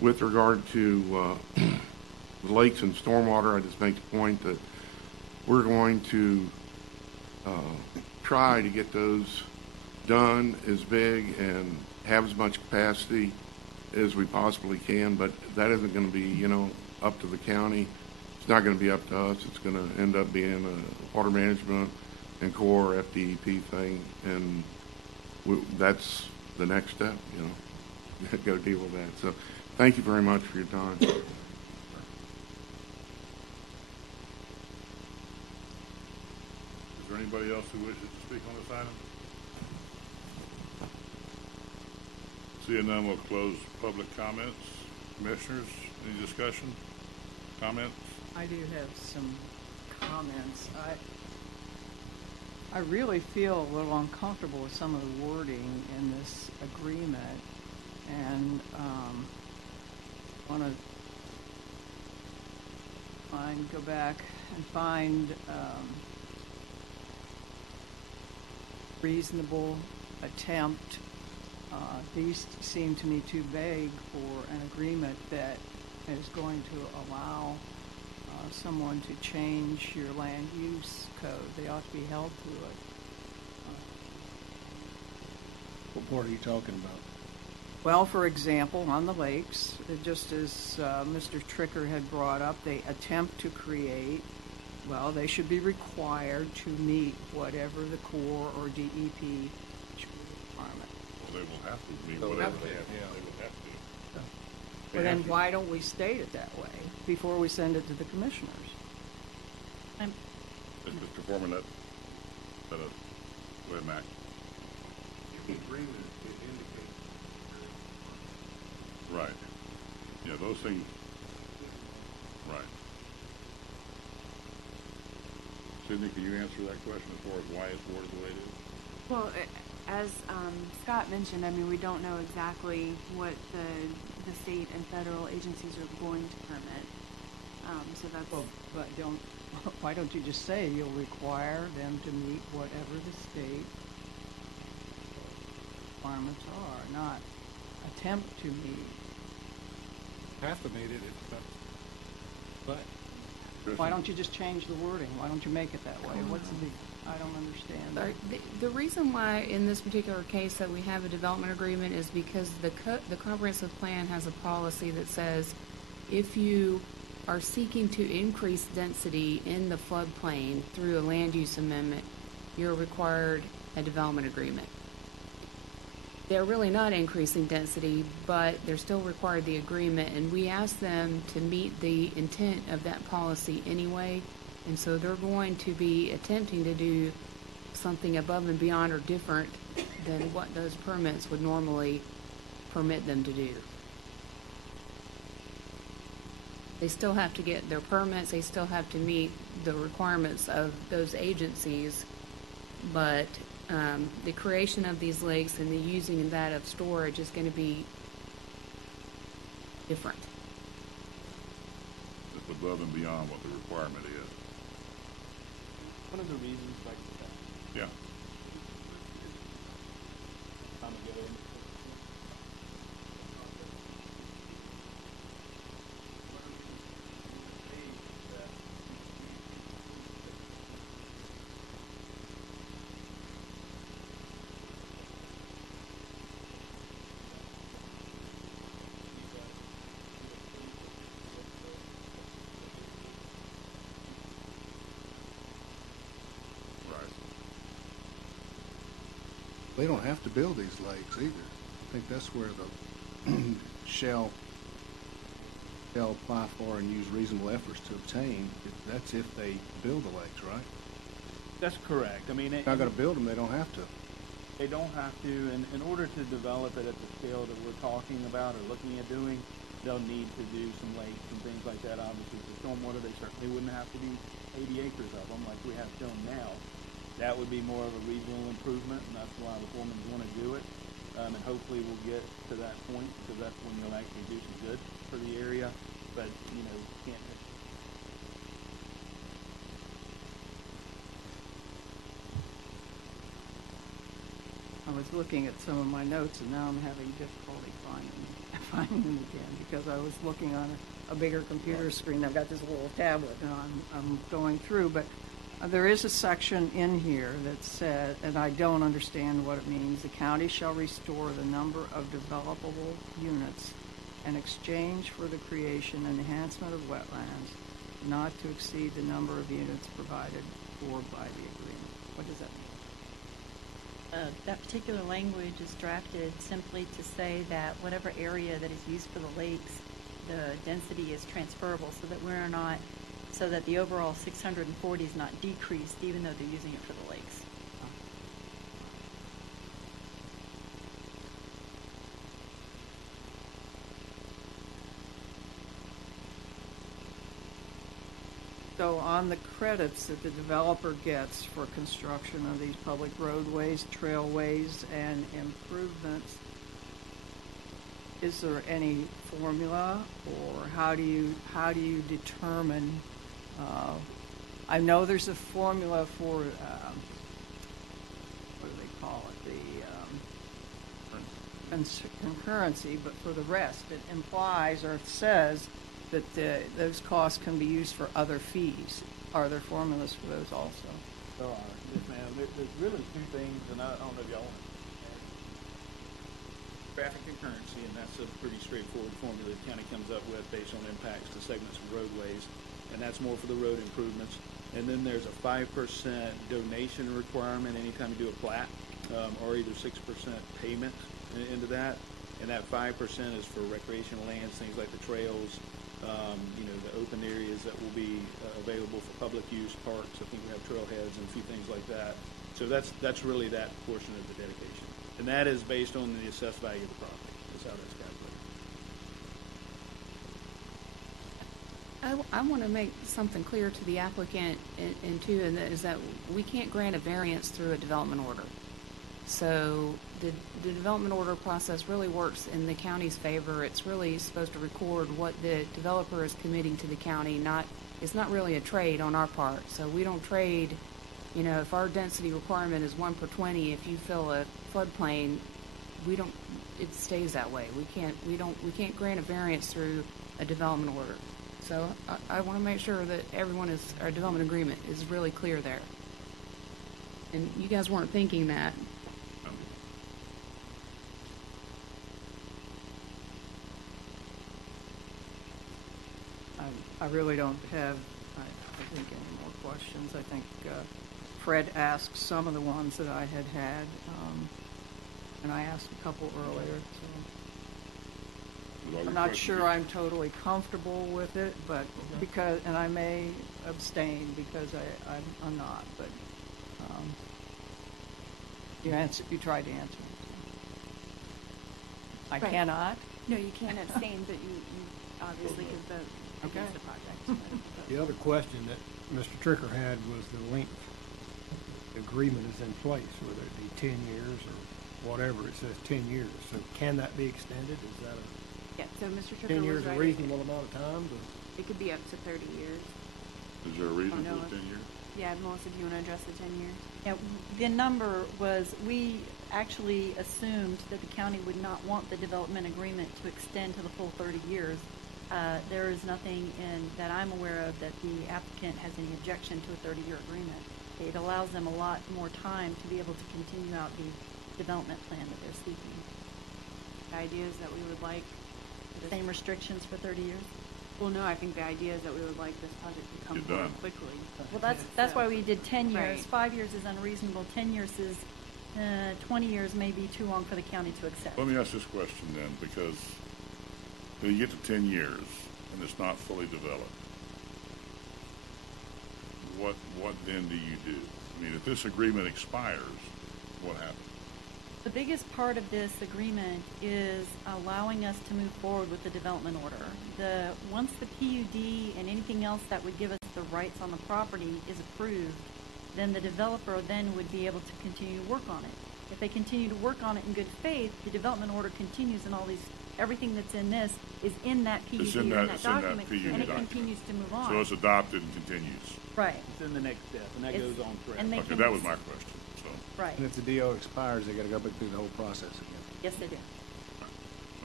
With regard to the lakes and stormwater, I just make the point that we're going to try to get those done as big and have as much capacity as we possibly can, but that isn't going to be, up to the county. It's not going to be up to us. It's going to end up being a water management and Corps FDEP thing, and that's the next step, go deal with that. So thank you very much for your time. Is there anybody else who wishes to speak on this item? Seeing none, we'll close public comments. Commissioners, any discussion, comments? I do have some comments. I really feel a little uncomfortable with some of the wording in this agreement, and want to go back and find reasonable attempt. These seem to me too vague for an agreement that is going to allow someone to change your land use code. They ought to be held to it. What part are you talking about? Well, for example, on the lakes, just as Mr. Tricker had brought up, they attempt to create Well, they should be required to meet whatever the Corps or DEP requirement. Well, they will have to meet They'll whatever have to, they have, yeah. they will have to. They Well, then have to. why don't we state it that way before we send it to the commissioners? Mr. Foreman, go ahead, Max. The agreement, it indicates. Right. Yeah, those things, right. Sydney, can you answer that question as far as why it's worded the way it is? Well, as Scott mentioned, I mean, we don't know exactly what the state and federal agencies are going to permit. So that's. Well, but why don't you just say you'll require them to meet whatever the state requirements are, not attempt to meet? Have to meet it, but Why don't you just change the wording? Why don't you make it that way? What's the big, I don't understand. Sorry, the reason why in this particular case that we have a development agreement is because the comprehensive plan has a policy that says if you are seeking to increase density in the floodplain through a land use amendment, you're required a development agreement. They're really not increasing density, but they're still required the agreement, and we asked them to meet the intent of that policy anyway, and so they're going to be attempting to do something above and beyond or different than what those permits would normally permit them to do. They still have to get their permits, they still have to meet the requirements of those agencies, but the creation of these lakes and the using that of storage is going to be different. It's above and beyond what the requirement is. One of the reasons, like that. Yeah. Time ago, they don't have to build these lakes either. I think that's where the shall apply for and use reasonable efforts to obtain. That's if they build the lakes, right? that's correct. I mean, If they're not gonna build them, they don't have to. they don't have to, and in order to develop it at the scale that we're talking about or looking at doing, they'll need to do some lakes and things like that. Obviously, for stormwater, they certainly wouldn't have to be 80 acres of them like we have shown now. That would be more of a regional improvement, and that's why the foremen want to do it. And hopefully we'll get to that point, because that's when you'll actually do some good for the area. But, you know, can't. I was looking at some of my notes, and now I'm having difficulty finding them again, because I was looking on a bigger computer screen. I've got this little tablet, and I'm going through, but there is a section in here that said, and I don't understand what it means, the county shall restore the number of developable units in exchange for the creation and enhancement of wetlands, not to exceed the number of units provided for by the agreement. What does that mean? That particular language is drafted simply to say that whatever area that is used for the lakes, the density is transferable so that the overall 640 is not decreased even though they're using it for the lakes. So on the credits that the developer gets for construction of these public roadways, trailways, and improvements, is there any formula, or how do you determine? I know there's a formula for what do they call it? The concurrency, but for the rest, it implies or it says that those costs can be used for other fees. Are there formulas for those also? There are, yes, ma'am. There's really two things, and I don't know if y'all want to. Traffic concurrency, and that's a pretty straightforward formula the county comes up with based on impacts to segments of roadways, and that's more for the road improvements. And then there's a 5% donation requirement anytime you do a plat, or either 6% payment into that. And that 5% is for recreational lands, things like the trails, the open areas that will be available for public use, parks. I think we have trailheads and a few things like that. So that's really that portion of the dedication. And that is based on the assessed value of the property. That's how that's calculated. I want to make something clear to the applicant and too, and that is that we can't grant a variance through a development order. So the development order process really works in the county's favor. It's really supposed to record what the developer is committing to the county. It's not really a trade on our part. So we don't trade. If our density requirement is 1 per 20, if you fill a floodplain, it stays that way. We can't grant a variance through a development order. So I want to make sure that our development agreement is really clear there. And you guys weren't thinking that. I really don't have, I think, any more questions. I think Fred asked some of the ones that I had, and I asked a couple earlier. So I'm not sure I'm totally comfortable with it, but and I may abstain because I'm not. But you tried to answer. I Right. cannot. No, you can't abstain, but you obviously could vote against the project. The other question that Mr. Tricker had was the length the agreement is in place, whether it be 10 years or whatever. It says 10 years. So can that be extended? Is that Yeah, so Mr. Tricker 10 was years a right. reasonable amount of time? It could be up to 30 years. Is there a reason no. for 10 years? Yeah, Melissa, do you want to address the 10 years? Yeah, the number was, we actually assumed that the county would not want the development agreement to extend to the full 30 years. There is nothing that I'm aware of that the applicant has any objection to a 30-year agreement. It allows them a lot more time to be able to continue out the development plan that they're seeking. The idea is that we would like Same restrictions for 30 years? Well, no, I think the idea is that we would like this project to come forward quickly. Well, that's why we did 10 years. Right. 5 years is unreasonable. 10 years is, 20 years may be too long for the county to accept. Let me ask this question then, because when you get to 10 years and it's not fully developed, what then do you do? I mean, if this agreement expires, what happens? The biggest part of this agreement is allowing us to move forward with the development order. Once the PUD and anything else that would give us the rights on the property is approved, then the developer then would be able to continue to work on it. If they continue to work on it in good faith, the development order continues, and everything that's in this is in that PUD It's in or in that that document, PUD and it document. continues to move on. So it's adopted and continues. Right. It's in the next step, and that It's- goes on forever. and they Okay, can- that was my question, so. Right. And if the DO expires, they got to go back through the whole process again. Yes, they do.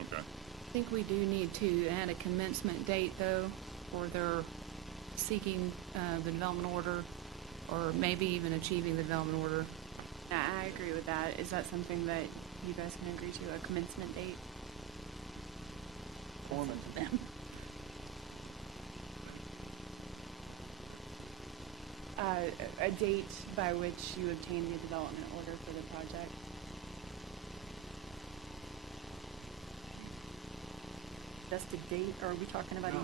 Okay. I think we do need to add a commencement date, though, or they're seeking the development order, or maybe even achieving the development order. I agree with that. Is that something that you guys can agree to, a commencement date? Them. A date by which you obtain the development order for the project? Just a date, or are we talking about?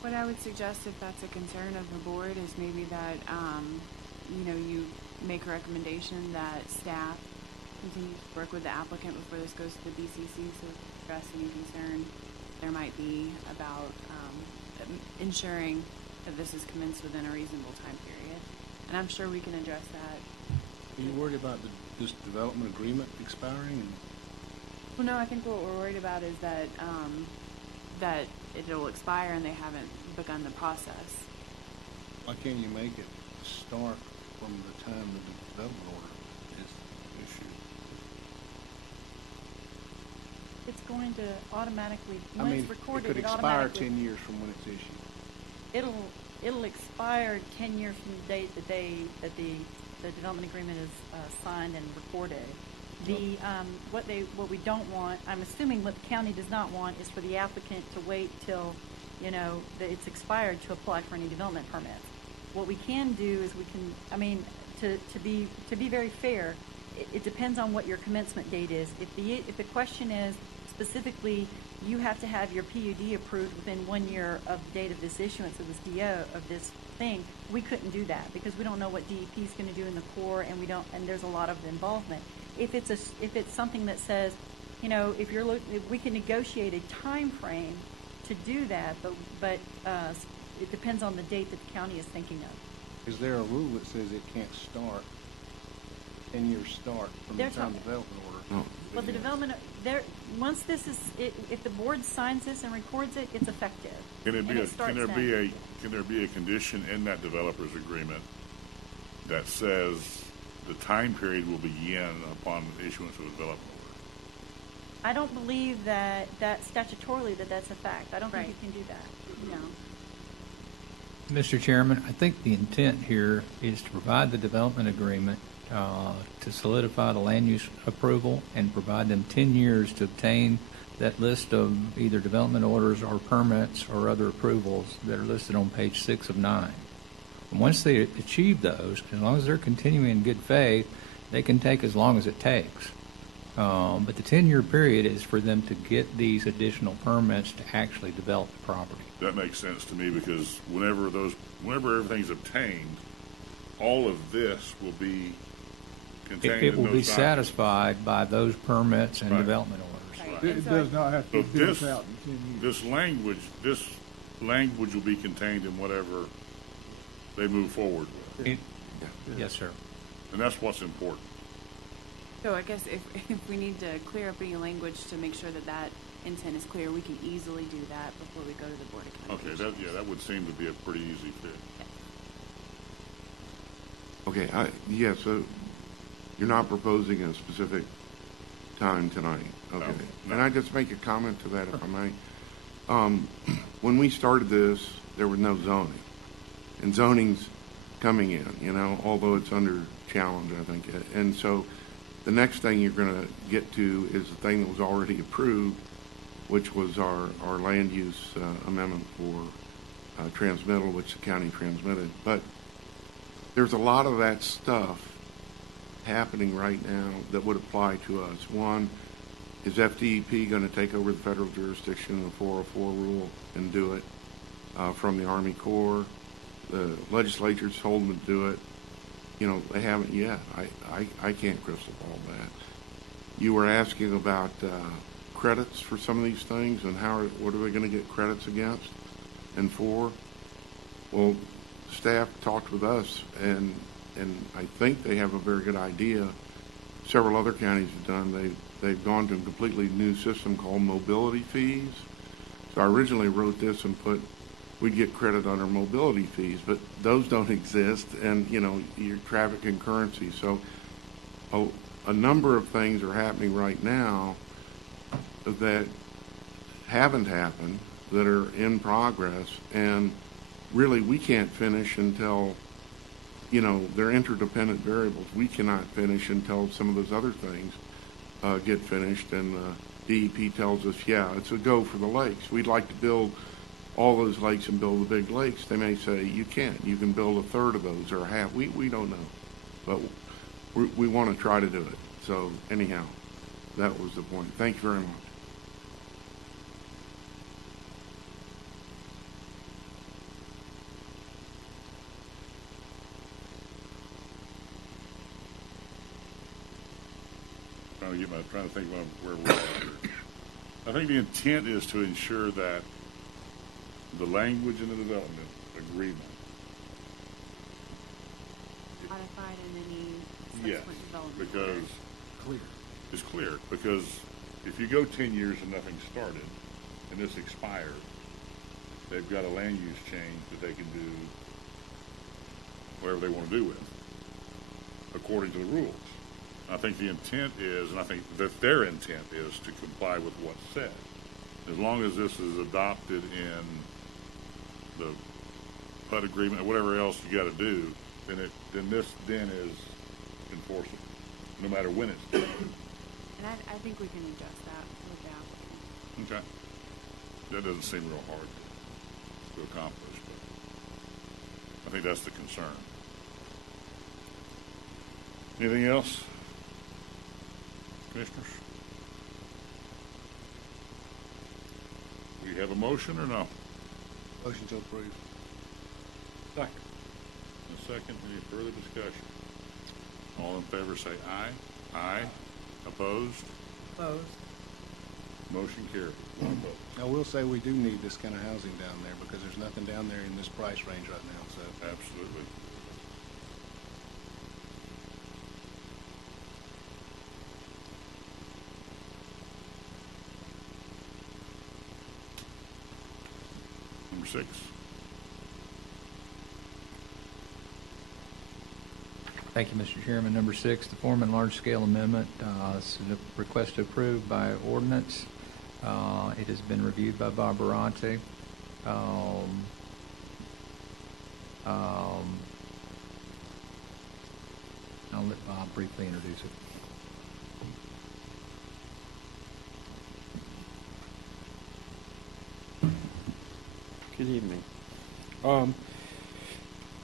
What I would suggest, if that's a concern of the board, is maybe that, you make a recommendation that staff continues to work with the applicant before this goes to the BCC, so address any concern there might be about ensuring that this is commenced within a reasonable time period. And I'm sure we can address that. Are you worried about this development agreement expiring? Well, no, I think what we're worried about is that, that it'll expire and they haven't begun the process. Why can't you make it start from the time the development order is issued? It's going to automatically, I when mean, it's recorded, it could it expire automatically. 10 years from when it's issued. It'll expire 10 years from the date that the development agreement is signed and recorded. What we don't want, I'm assuming what the county does not want, is for the applicant to wait till, that it's expired to apply for any development permits. What we can do is to be very fair, it depends on what your commencement date is. If the question is specifically, you have to have your PUD approved within 1 year of the date of this issuance of this DO, of this thing, we couldn't do that because we don't know what DEP is going to do in the Corps, and there's a lot of involvement. If it's something that says, if we can negotiate a time frame to do that, but it depends on the date that the county is thinking of. Is there a rule that says it can't start, 10 years start from the time of development order? No. Well, the development, once this is, if the board signs this and records it, it's effective. Can there And be a condition in that developer's agreement that says the time period will begin upon the issuance of a development order? I don't believe that statutorily that's a fact. I don't think you Right. can do that. No. Mr. Chairman, I think the intent here is to provide the development agreement to solidify the land use approval and provide them 10 years to obtain that list of either development orders or permits or other approvals that are listed on page 6 of 9. And once they achieve those, as long as they're continuing in good faith, they can take as long as it takes. But the 10-year period is for them to get these additional permits to actually develop the property. That makes sense to me because whenever everything's obtained, all of this will be contained It in will those be documents. satisfied by those permits and Right. development orders. It does not have to So be built out in 10 years. this language will be contained in whatever they move forward with. Yes, sir. And that's what's important. So I guess if we need to clear up any language to make sure that intent is clear, we can easily do that before we go to the Board of County Okay, Commissioners. that would seem to be a pretty easy fit. Okay, so you're not proposing a specific time tonight? Okay. No. Can I just make a comment to that, if I may? When we started this, there was no zoning. And zoning's coming in, although it's under challenge, I think. And so the next thing you're going to get to is the thing that was already approved, which was our land use amendment for transmittal, which the county transmitted. But there's a lot of that stuff happening right now that would apply to us. One, is FDEP going to take over the federal jurisdiction, the 404 rule, and do it from the Army Corps? The legislature's told them to do it. They haven't yet. I can't crystal ball that. You were asking about credits for some of these things and what are they going to get credits against and for? Well, staff talked with us, and I think they have a very good idea. Several other counties have done. They've gone to a completely new system called mobility fees. So I originally wrote this and put we'd get credit on our mobility fees, but those don't exist, and your traffic and currency. So a number of things are happening right now that haven't happened, that are in progress, and really we can't finish until they're interdependent variables. We cannot finish until some of those other things get finished, and DEP tells us, yeah, it's a go for the lakes. We'd like to build all those lakes and build the big lakes. They may say, you can't. You can build a third of those or a half. We don't know. But we want to try to do it. So anyhow, that was the point. Thank you very much. Trying to think where we're at here. I think the intent is to ensure that the language in the development agreement Modified in any yes, subsequent development. because it's clear because if you go 10 years and nothing started, and this expired, they've got a land use change that they can do whatever they want to do with, according to the rules. I think the intent is, and I think that their intent is to comply with what's said. As long as this is adopted in the PUD agreement or whatever else you got to do, then this is enforceable, no matter when it's done. And I think we can adjust that with the applicant. Okay. That doesn't seem real hard to accomplish, but I think that's the concern. Anything else, commissioners? We have a motion or no? Motion to approve. Second. A second. Any further discussion? All in favor say aye. Aye. Opposed? Opposed. Motion carried. One vote. I will say we do need this kind of housing down there because there's nothing down there in this price range right now, so. Absolutely. Number 6. Thank you, Mr. Chairman. Number 6, the Foreman large-scale amendment. This is a request to approve by ordinance. It has been reviewed by Bob Barante. I'll let Bob briefly introduce it. Good evening.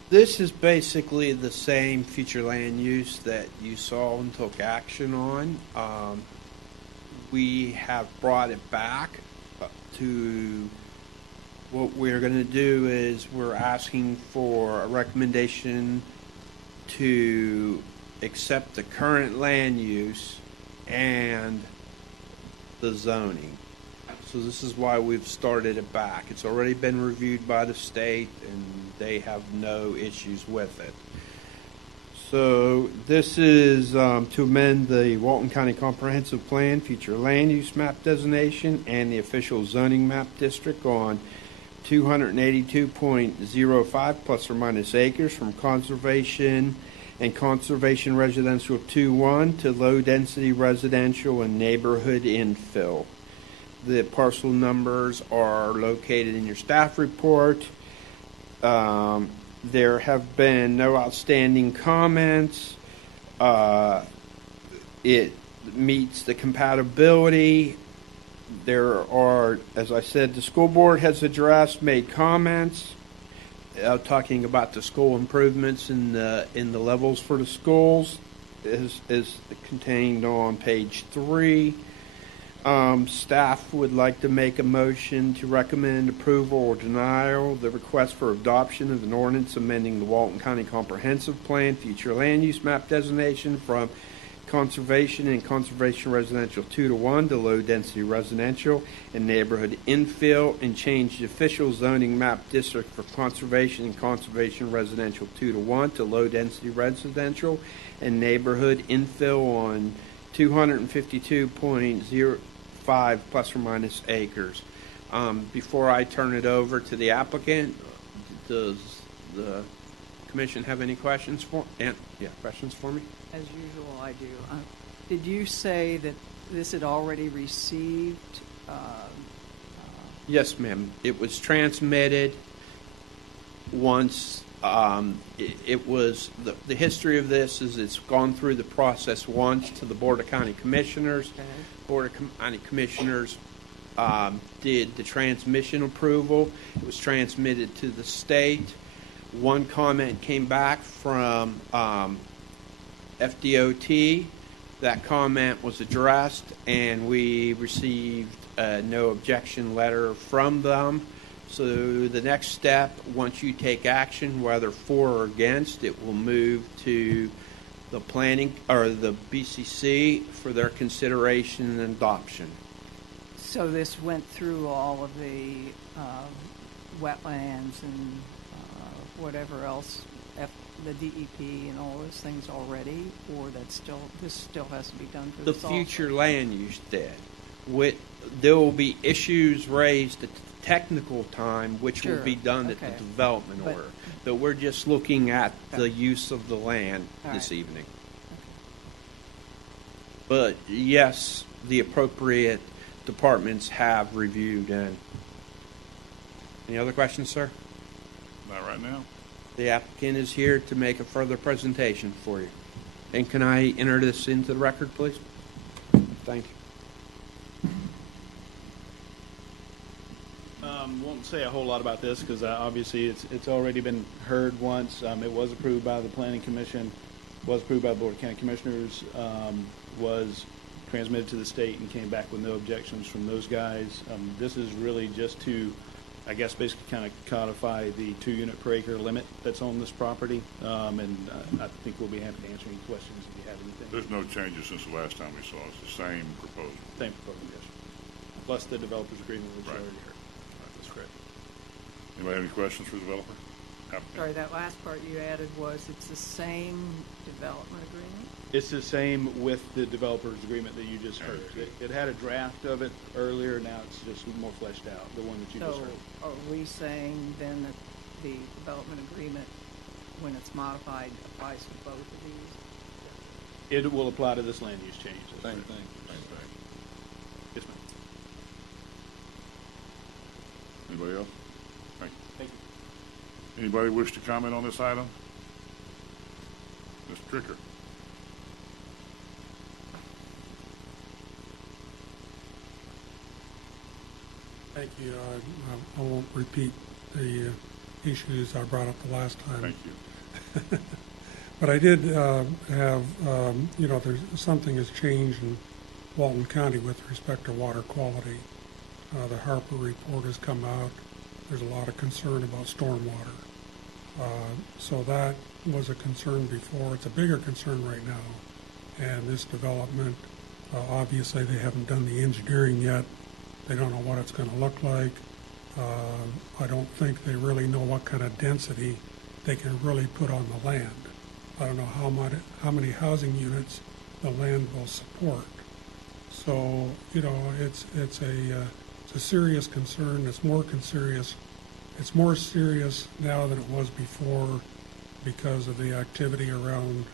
This is basically the same future land use that you saw and took action on. We have brought it back to what we're going to do is we're asking for a recommendation to accept the current land use and the zoning. So this is why we've started it back. It's already been reviewed by the state and they have no issues with it. So this is to amend the Walton County Comprehensive Plan future land use map designation and the official zoning map district on 282.05 plus or minus acres from conservation and conservation residential 2-1 to low density residential and neighborhood infill. The parcel numbers are located in your staff report. There have been no outstanding comments. It meets the compatibility. There are, as I said, the school board has made comments talking about the school improvements in the levels for the schools is contained on page 3. Staff would like to make a motion to recommend approval or denial the request for adoption of an ordinance amending the Walton County Comprehensive Plan future land use map designation from conservation and conservation residential 2-1 to low density residential and neighborhood infill and change the official zoning map district for conservation and conservation residential 2-1 to low density residential and neighborhood infill on 252.05 plus or minus acres. Before I turn it over to the applicant, does the commission have any questions for? Questions for me? As usual, I do. Did you say that this had already received? Yes, ma'am. It was transmitted once. It was the history of this is it's gone through the process once to the Board of County Commissioners. Okay. Board of County Commissioners did the transmission approval. It was transmitted to the state. One comment came back from FDOT. That comment was addressed, and we received a no objection letter from them. So the next step, once you take action, whether for or against, it will move to the planning or the BCC for their consideration and adoption. So this went through all of the wetlands and whatever else, the DEP and all those things already, or this still has to be done for The this future also? land use did. there will be issues raised at the technical time, which will Sure. be done at the Okay. development But- order. But we're just looking at the Okay. use of the land All this right. evening. But yes, the appropriate departments have reviewed. And any other questions, sir? Not right now. The applicant is here to make a further presentation for you. And can I enter this into the record, please? Thank you. Won't say a whole lot about this because obviously it's already been heard once. It was approved by the Planning Commission, was approved by the Board of County Commissioners, was transmitted to the state and came back with no objections from those guys. This is really just to, I guess, basically kind of codify the 2 unit per acre limit that's on this property. And I think we'll be happy to answer any questions if you have anything. There's no changes since the last time we saw. It's the same proposal. Same proposal, yes. Plus the developer's agreement, which Right. I already heard. That's correct. Anybody have any questions for the developer? Applicant? Sorry, that last part you added was it's the same development agreement? It's the same with the developer's agreement that you just heard. It had a draft of it earlier, now it's just more fleshed out, the one that you just So heard. are we saying then that the development agreement, when it's modified, applies to both of these? It will apply to this land use change. Same thing. Yes, ma'am. Anybody else? Thank you. Thank you. Anybody wish to comment on this item? Mr. Tricker? Thank you. I won't repeat the issues I brought up the last time. Thank you. But I did have, there's something has changed in Walton County with respect to water quality. The Harper report has come out. There's a lot of concern about stormwater. So that was a concern before. It's a bigger concern right now. And this development, obviously they haven't done the engineering yet. They don't know what it's going to look like. I don't think they really know what kind of density they can really put on the land. I don't know how many housing units the land will support. So, it's a serious concern. It's more serious now than it was before because of the activity around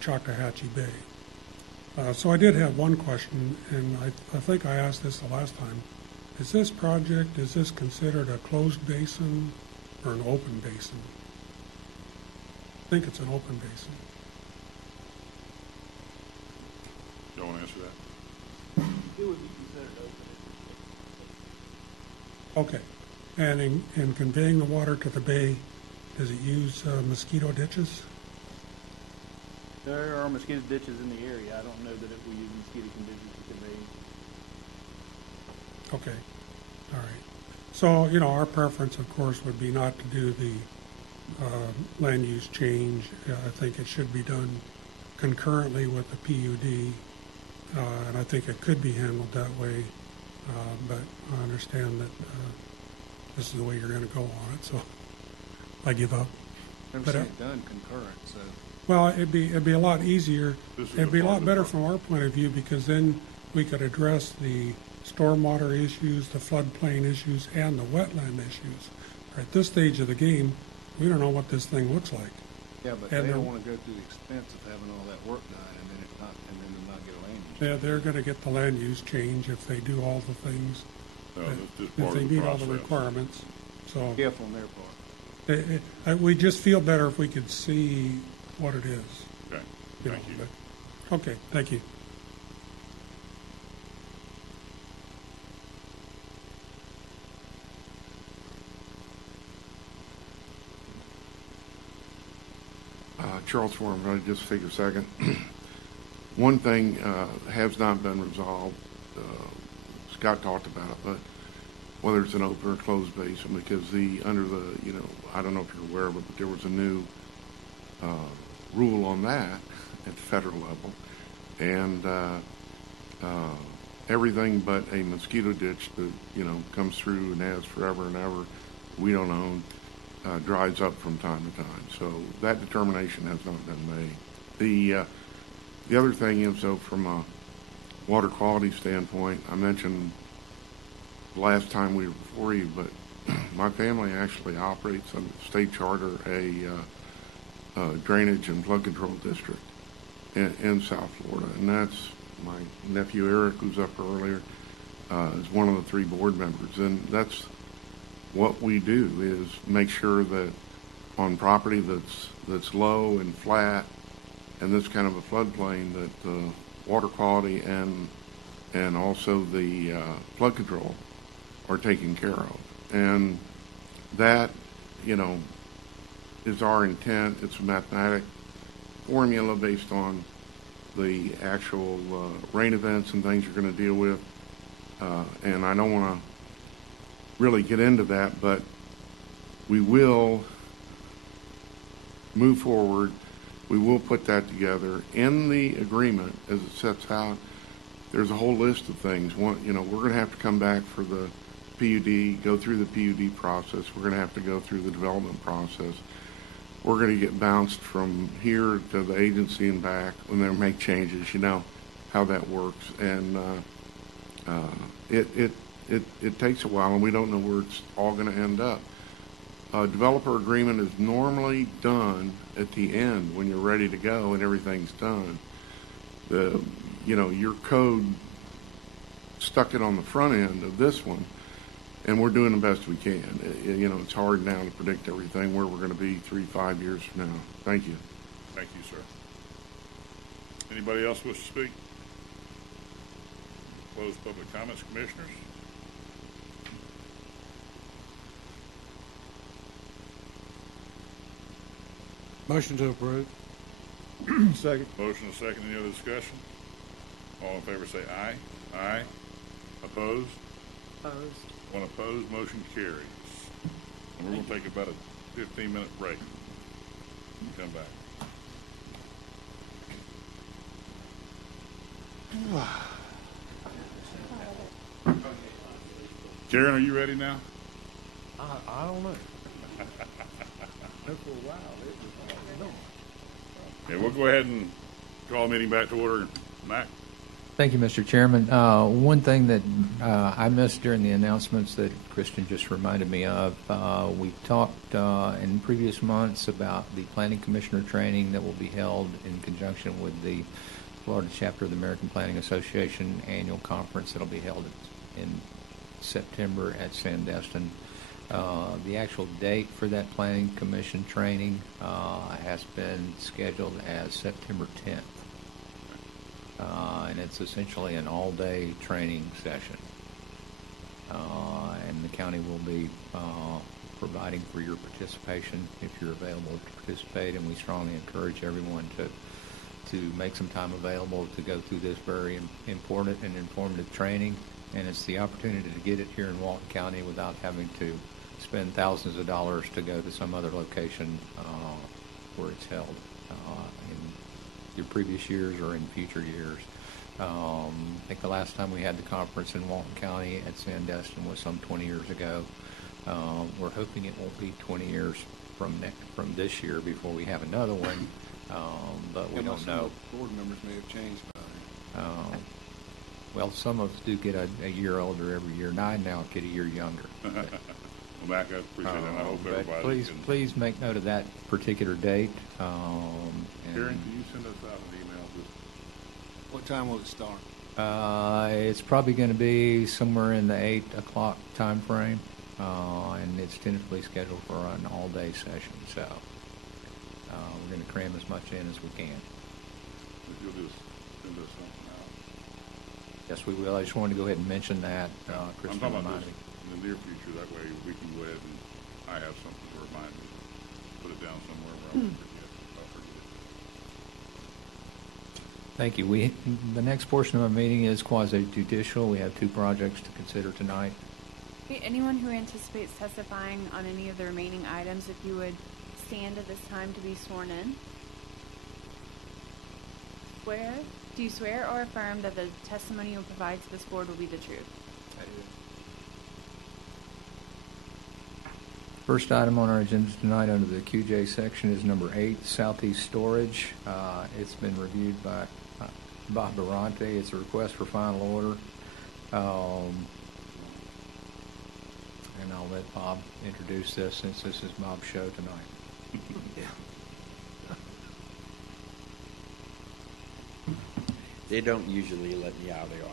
Choctawhatchee Bay. So I did have one question, and I think I asked this the last time. Is this considered a closed basin or an open basin? I think it's an open basin. You want to answer that? It would be considered open. Okay. And in conveying the water to the bay, does it use mosquito ditches? There are mosquito ditches in the area. I don't know that it will use mosquito conditions to convey. Okay. All right. So, our preference, of course, would be not to do the land use change. I think it should be done concurrently with the PUD, and I think it could be handled that way, but I understand that this is the way you're going to go on it, so I give up. Never But, seen it done concurrent, so. Well, it'd be a lot easier. This is It'd be a part lot of the better problem. from our point of view because then we could address the stormwater issues, the floodplain issues, and the wetland issues. At this stage of the game, we don't know what this thing looks like. Yeah, but And they they're- don't want to go through the expense of having all that work done and then not get a land use. They're going to get the land use change if they do all the things, No, that- that's just if part they of the meet all the process. requirements. So Careful on their part. we just feel better if we could see what it is. Okay, you know, thank you. but- Okay, thank you. Charles Forum, if I just take a second. One thing has not been resolved. Scott talked about it, but whether it's an open or closed basin, because I don't know if you're aware, but there was a new rule on that at the federal level, and everything but a mosquito ditch that comes through and has forever and ever, we don't own, dries up from time to time. So that determination has not been made. The other thing is, though, from a water quality standpoint, I mentioned last time we were before you, but my family actually operates on state charter a drainage and flood control district in South Florida, and that's my nephew Eric, who's up earlier, is one of the 3 board members, and that's what we do is make sure that on property that's low and flat and this kind of a floodplain that the water quality and also the flood control are taken care of. And that, you know, is our intent. It's a mathematic formula based on the actual rain events and things you're going to deal with. And I don't want to really get into that, but we will move forward. We will put that together. In the agreement, as it sets out, there's a whole list of things. One, you know, we're going to have to come back for the PUD, go through the PUD process. We're going to have to go through the development process. We're going to get bounced from here to the agency and back when they make changes. You know how that works, and it takes a while, and we don't know where it's all going to end up. A developer agreement is normally done at the end when you're ready to go and everything's done. You know, your code stuck it on the front end of this one, and we're doing the best we can. You know, it's hard now to predict everything, where we're going to be 3-5 years from now. Thank you. Thank you, sir. Anybody else wish to speak? Close public comments, commissioners. Motion to approve. Second. Motion and second. Any other discussion? All in favor say aye. Aye. Opposed? Opposed. One opposed. Motion carries. And we're going to take about a 15-minute break. Come back. Karen, are you ready now? I don't know. For a while, Yeah, we'll go ahead and call the meeting back to order. Mac? Thank you, Mr. Chairman. One thing that I missed during the announcements that Kristen just reminded me of, we talked in previous months about the Planning Commissioner training that will be held in conjunction with the Florida chapter of the American Planning Association annual conference that will be held in September at Sandestin. The actual date for that Planning Commission training has been scheduled as September 10th. And it's essentially an all-day training session. And the county will be providing for your participation if you're available to participate, and we strongly encourage everyone to make some time available to go through this very important and informative training. And it's the opportunity to get it here in Walton County without having to spend thousands of dollars to go to some other location where it's held in your previous years or in future years. I think the last time we had the conference in Walton County at Sandestin was some 20 years ago. We're hoping it won't be 20 years from this year before we have another one, but we don't know. Board members may have changed by then. Well, some of us do get a year older every year, and I now get a year younger. Well, Mac, I appreciate that. I hope everybody Please make note of that particular date. Karen, can you send us out an email? What time will it start? It's probably going to be somewhere in the 8 o'clock time frame, and it's tentatively scheduled for an all-day session. So we're going to cram as much in as we can. If you'll just send us something out. Yes, we will. I just wanted to go ahead and mention that. Kristen I'm talking about reminded this me. in the near future. That way we can go ahead and I have something to remind me. Put it down somewhere where I won't forget. I'll forget. Thank you. The next portion of our meeting is quasi-judicial. We have 2 projects to consider tonight. Anyone who anticipates testifying on any of the remaining items, if you would stand at this time to be sworn in. Do you swear or affirm that the testimony you will provide to this board will be the truth? I do. First item on our agenda tonight under the QJ section is number 8, Southeast Storage. It's been reviewed by Bob Durante. It's a request for final order. And I'll let Bob introduce this since this is Bob's show tonight. They don't usually let me out of the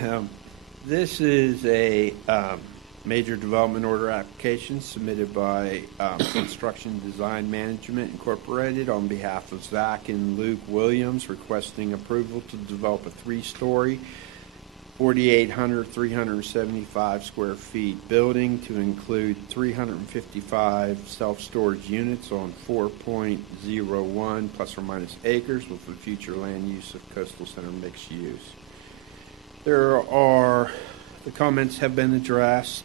office. This is a major development order application submitted by Construction Design Management Incorporated on behalf of Zach and Luke Williams, requesting approval to develop a 3-story, 375 square feet building to include 355 self-storage units on 4.01 plus or minus acres with the future land use of coastal center mixed use. The comments have been addressed.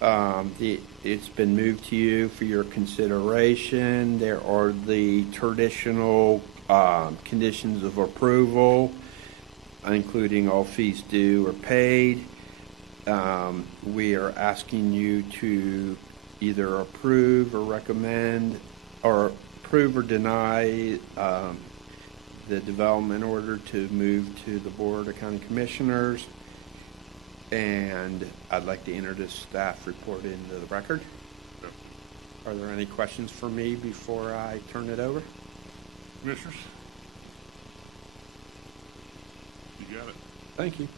It's been moved to you for your consideration. There are the traditional conditions of approval, including all fees due or paid. We are asking you to either approve or recommend, or approve or deny the development order to move to the Board of County Commissioners. And I'd like to enter this staff report into the record. Are there any questions for me before I turn it over? Commissioners? You got it. Thank you.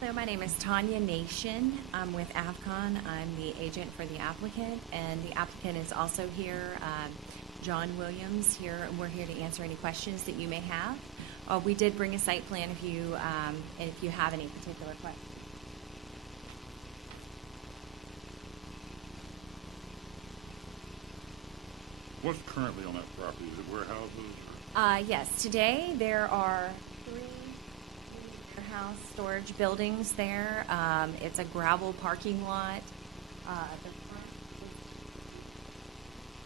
Hello, my name is Tanya Nation. I'm with AvCon. I'm the agent for the applicant, and the applicant is also here, John Williams here, and we're here to answer any questions that you may have. We did bring a site plan if you have any particular questions. What's currently on that property? Is it warehouses? Yes, today there are 3 warehouse storage buildings there. It's a gravel parking lot.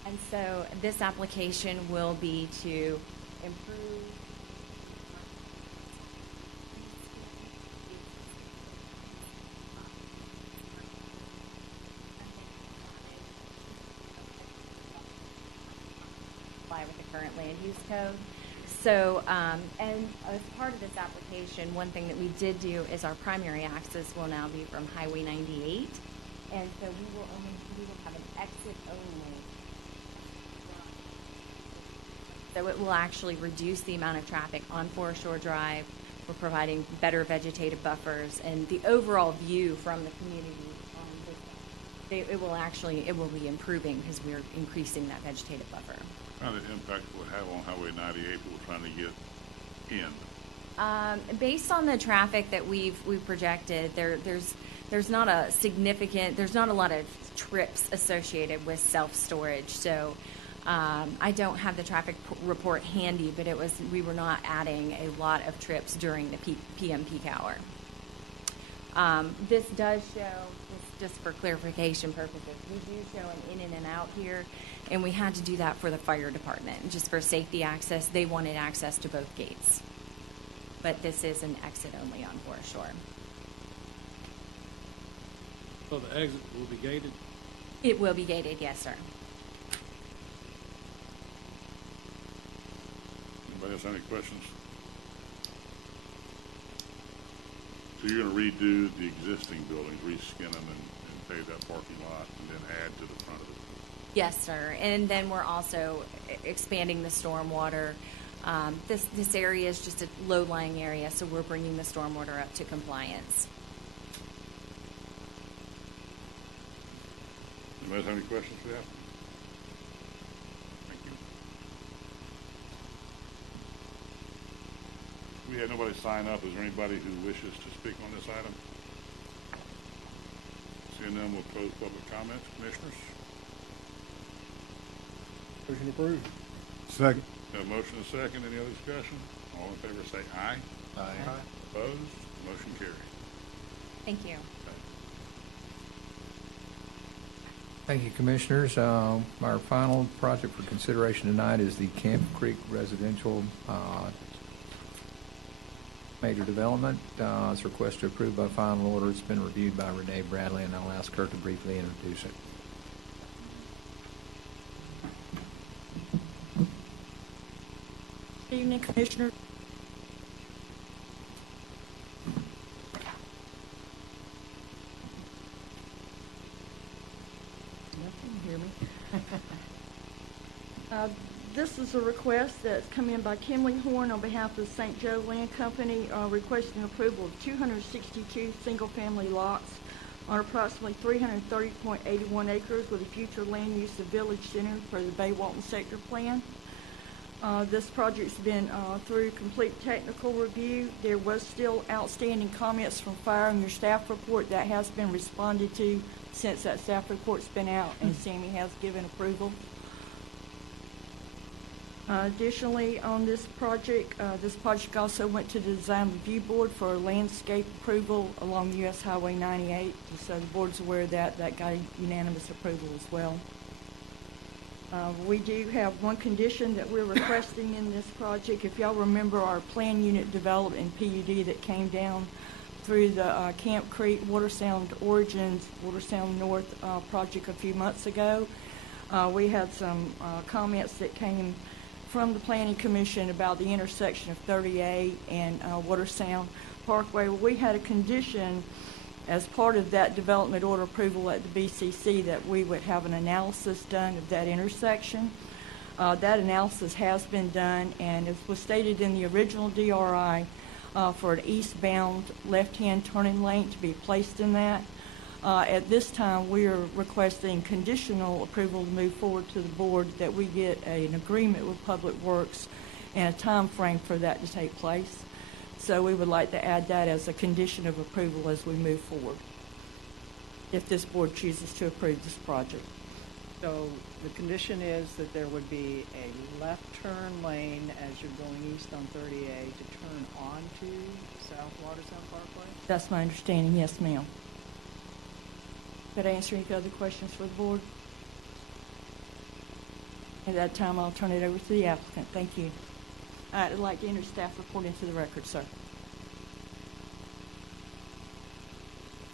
And so this application will be to improve with the current land use code. So, and as part of this application, one thing that we did do is our primary access will now be from Highway 98. And so we will have an exit only. So it will actually reduce the amount of traffic on Forest Shore Drive. We're providing better vegetative buffers, and the overall view from the community on this, it will be improving because we're increasing that vegetative buffer. What kind of impact will it have on Highway 98 people trying to get in? Based on the traffic that we've projected, there's not a lot of trips associated with self-storage. So I don't have the traffic report handy, but we were not adding a lot of trips during the PM peak hour. This does show, just for clarification purposes, we do show an in and out here, and we had to do that for the fire department. Just for safety access, they wanted access to both gates. But this is an exit only on Forest Shore. So the exit will be gated? It will be gated, yes, sir. Anybody else have any questions? So you're going to redo the existing buildings, reskin them and pave that parking lot and then add to the front of it? Yes, sir. And then we're also expanding the stormwater. This area is just a low-lying area, so we're bringing the stormwater up to compliance. Anybody have any questions for that? Thank you. We had nobody sign up. Is there anybody who wishes to speak on this item? Seeing none, we'll close public comments. Commissioners? Motion approved. Second. Have a motion and a second. Any other discussion? All in favor say aye. Aye. Opposed? Motion carried. Thank you. Thank you, Commissioners. Our final project for consideration tonight is the Camp Creek Residential Major Development. It's requested to approve by final order. It's been reviewed by Renee Bradley, and I'll ask her to briefly introduce it. Good evening, Commissioner. Hear me? This is a request that's come in by Kimley Horn on behalf of St. Joe Land Company, requesting approval of 262 single-family lots on approximately 330.81 acres with a future land use of village center for the Bay Walton sector plan. This project's been through complete technical review. There was still outstanding comments from fire in your staff report that has been responded to since that staff report's been out, and Sammy has given approval. Additionally, on this project also went to the Design Review Board for landscape approval along US Highway 98. So the board's aware of that. That got unanimous approval as well. We do have one condition that we're requesting in this project. If y'all remember our plan unit development PUD that came down through the Camp Creek Watersound Origins, Watersound North project a few months ago, we had some comments that came from the Planning Commission about the intersection of 30A and Watersound Parkway. We had a condition as part of that development order approval at the BCC that we would have an analysis done of that intersection. That analysis has been done, and as was stated in the original DRI, for an eastbound left-hand turning lane to be placed in that. At this time, we are requesting conditional approval to move forward to the board that we get an agreement with Public Works and a time frame for that to take place. So we would like to add that as a condition of approval as we move forward, if this board chooses to approve this project. So the condition is that there would be a left turn lane as you're going east on 30A to turn onto South Watersound Parkway? That's my understanding, yes, ma'am. Could I answer any other questions for the board? At that time, I'll turn it over to the applicant. Thank you. I'd like to enter staff report into the record, sir.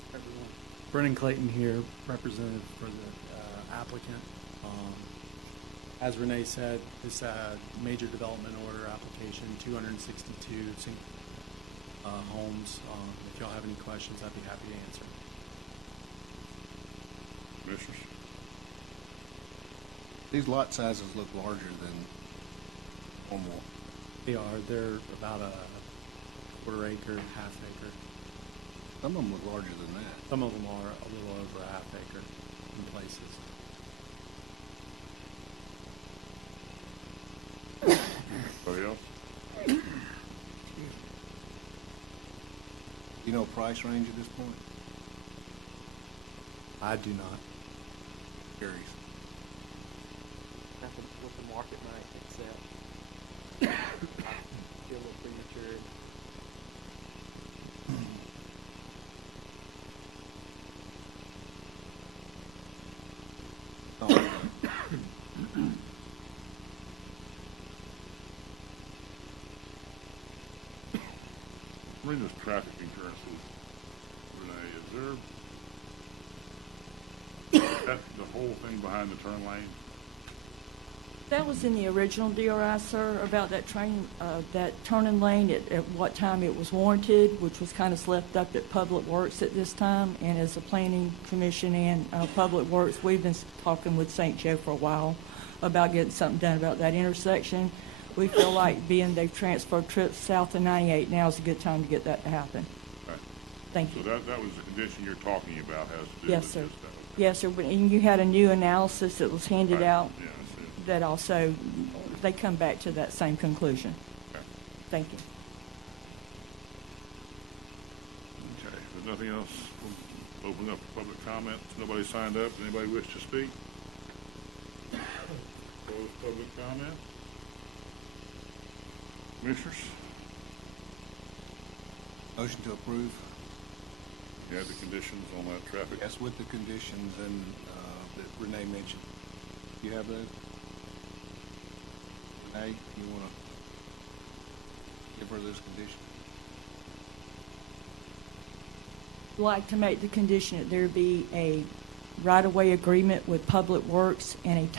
Everyone. Brennan Clayton here, representative for the applicant. As Renee said, this major development order application, 262 homes. If y'all have any questions, I'd be happy to answer. Commissioners? These lot sizes look larger than normal. They are. They're about a quarter acre, half acre. Some of them look larger than that. Some of them are a little over a half acre in places. Anybody else? You know price range at this point? I do not. Curious. That's what the market might accept. I feel a little premature. Reading this traffic occurrences, Renee, is that the whole thing behind the turn lane? That was in the original DRI, sir, about that that turning lane at what time it was warranted, which was kind of left up at Public Works at this time. And as a Planning Commission and Public Works, we've been talking with St. Joe for a while about getting something done about that intersection. We feel like being they've transferred trips south of 98, now is a good time to get that to happen. Right. Thank you. So that was the condition you're talking about has to do Yes, with sir. just that. Yes, sir. And you had a new analysis that was handed out Yeah, I see it. that also, they come back to that same conclusion. Okay. Thank you. Okay, if there's nothing else, we'll open up for public comment. Nobody signed up. Anybody wish to speak? Close public comment. Commissioners? Motion to approve. You have the conditions on that traffic? Yes, with the conditions and that Renee mentioned. You have those? Renee, you want to give her those conditions? I'd like to make the condition that there be a right-of-way agreement with Public Works and a time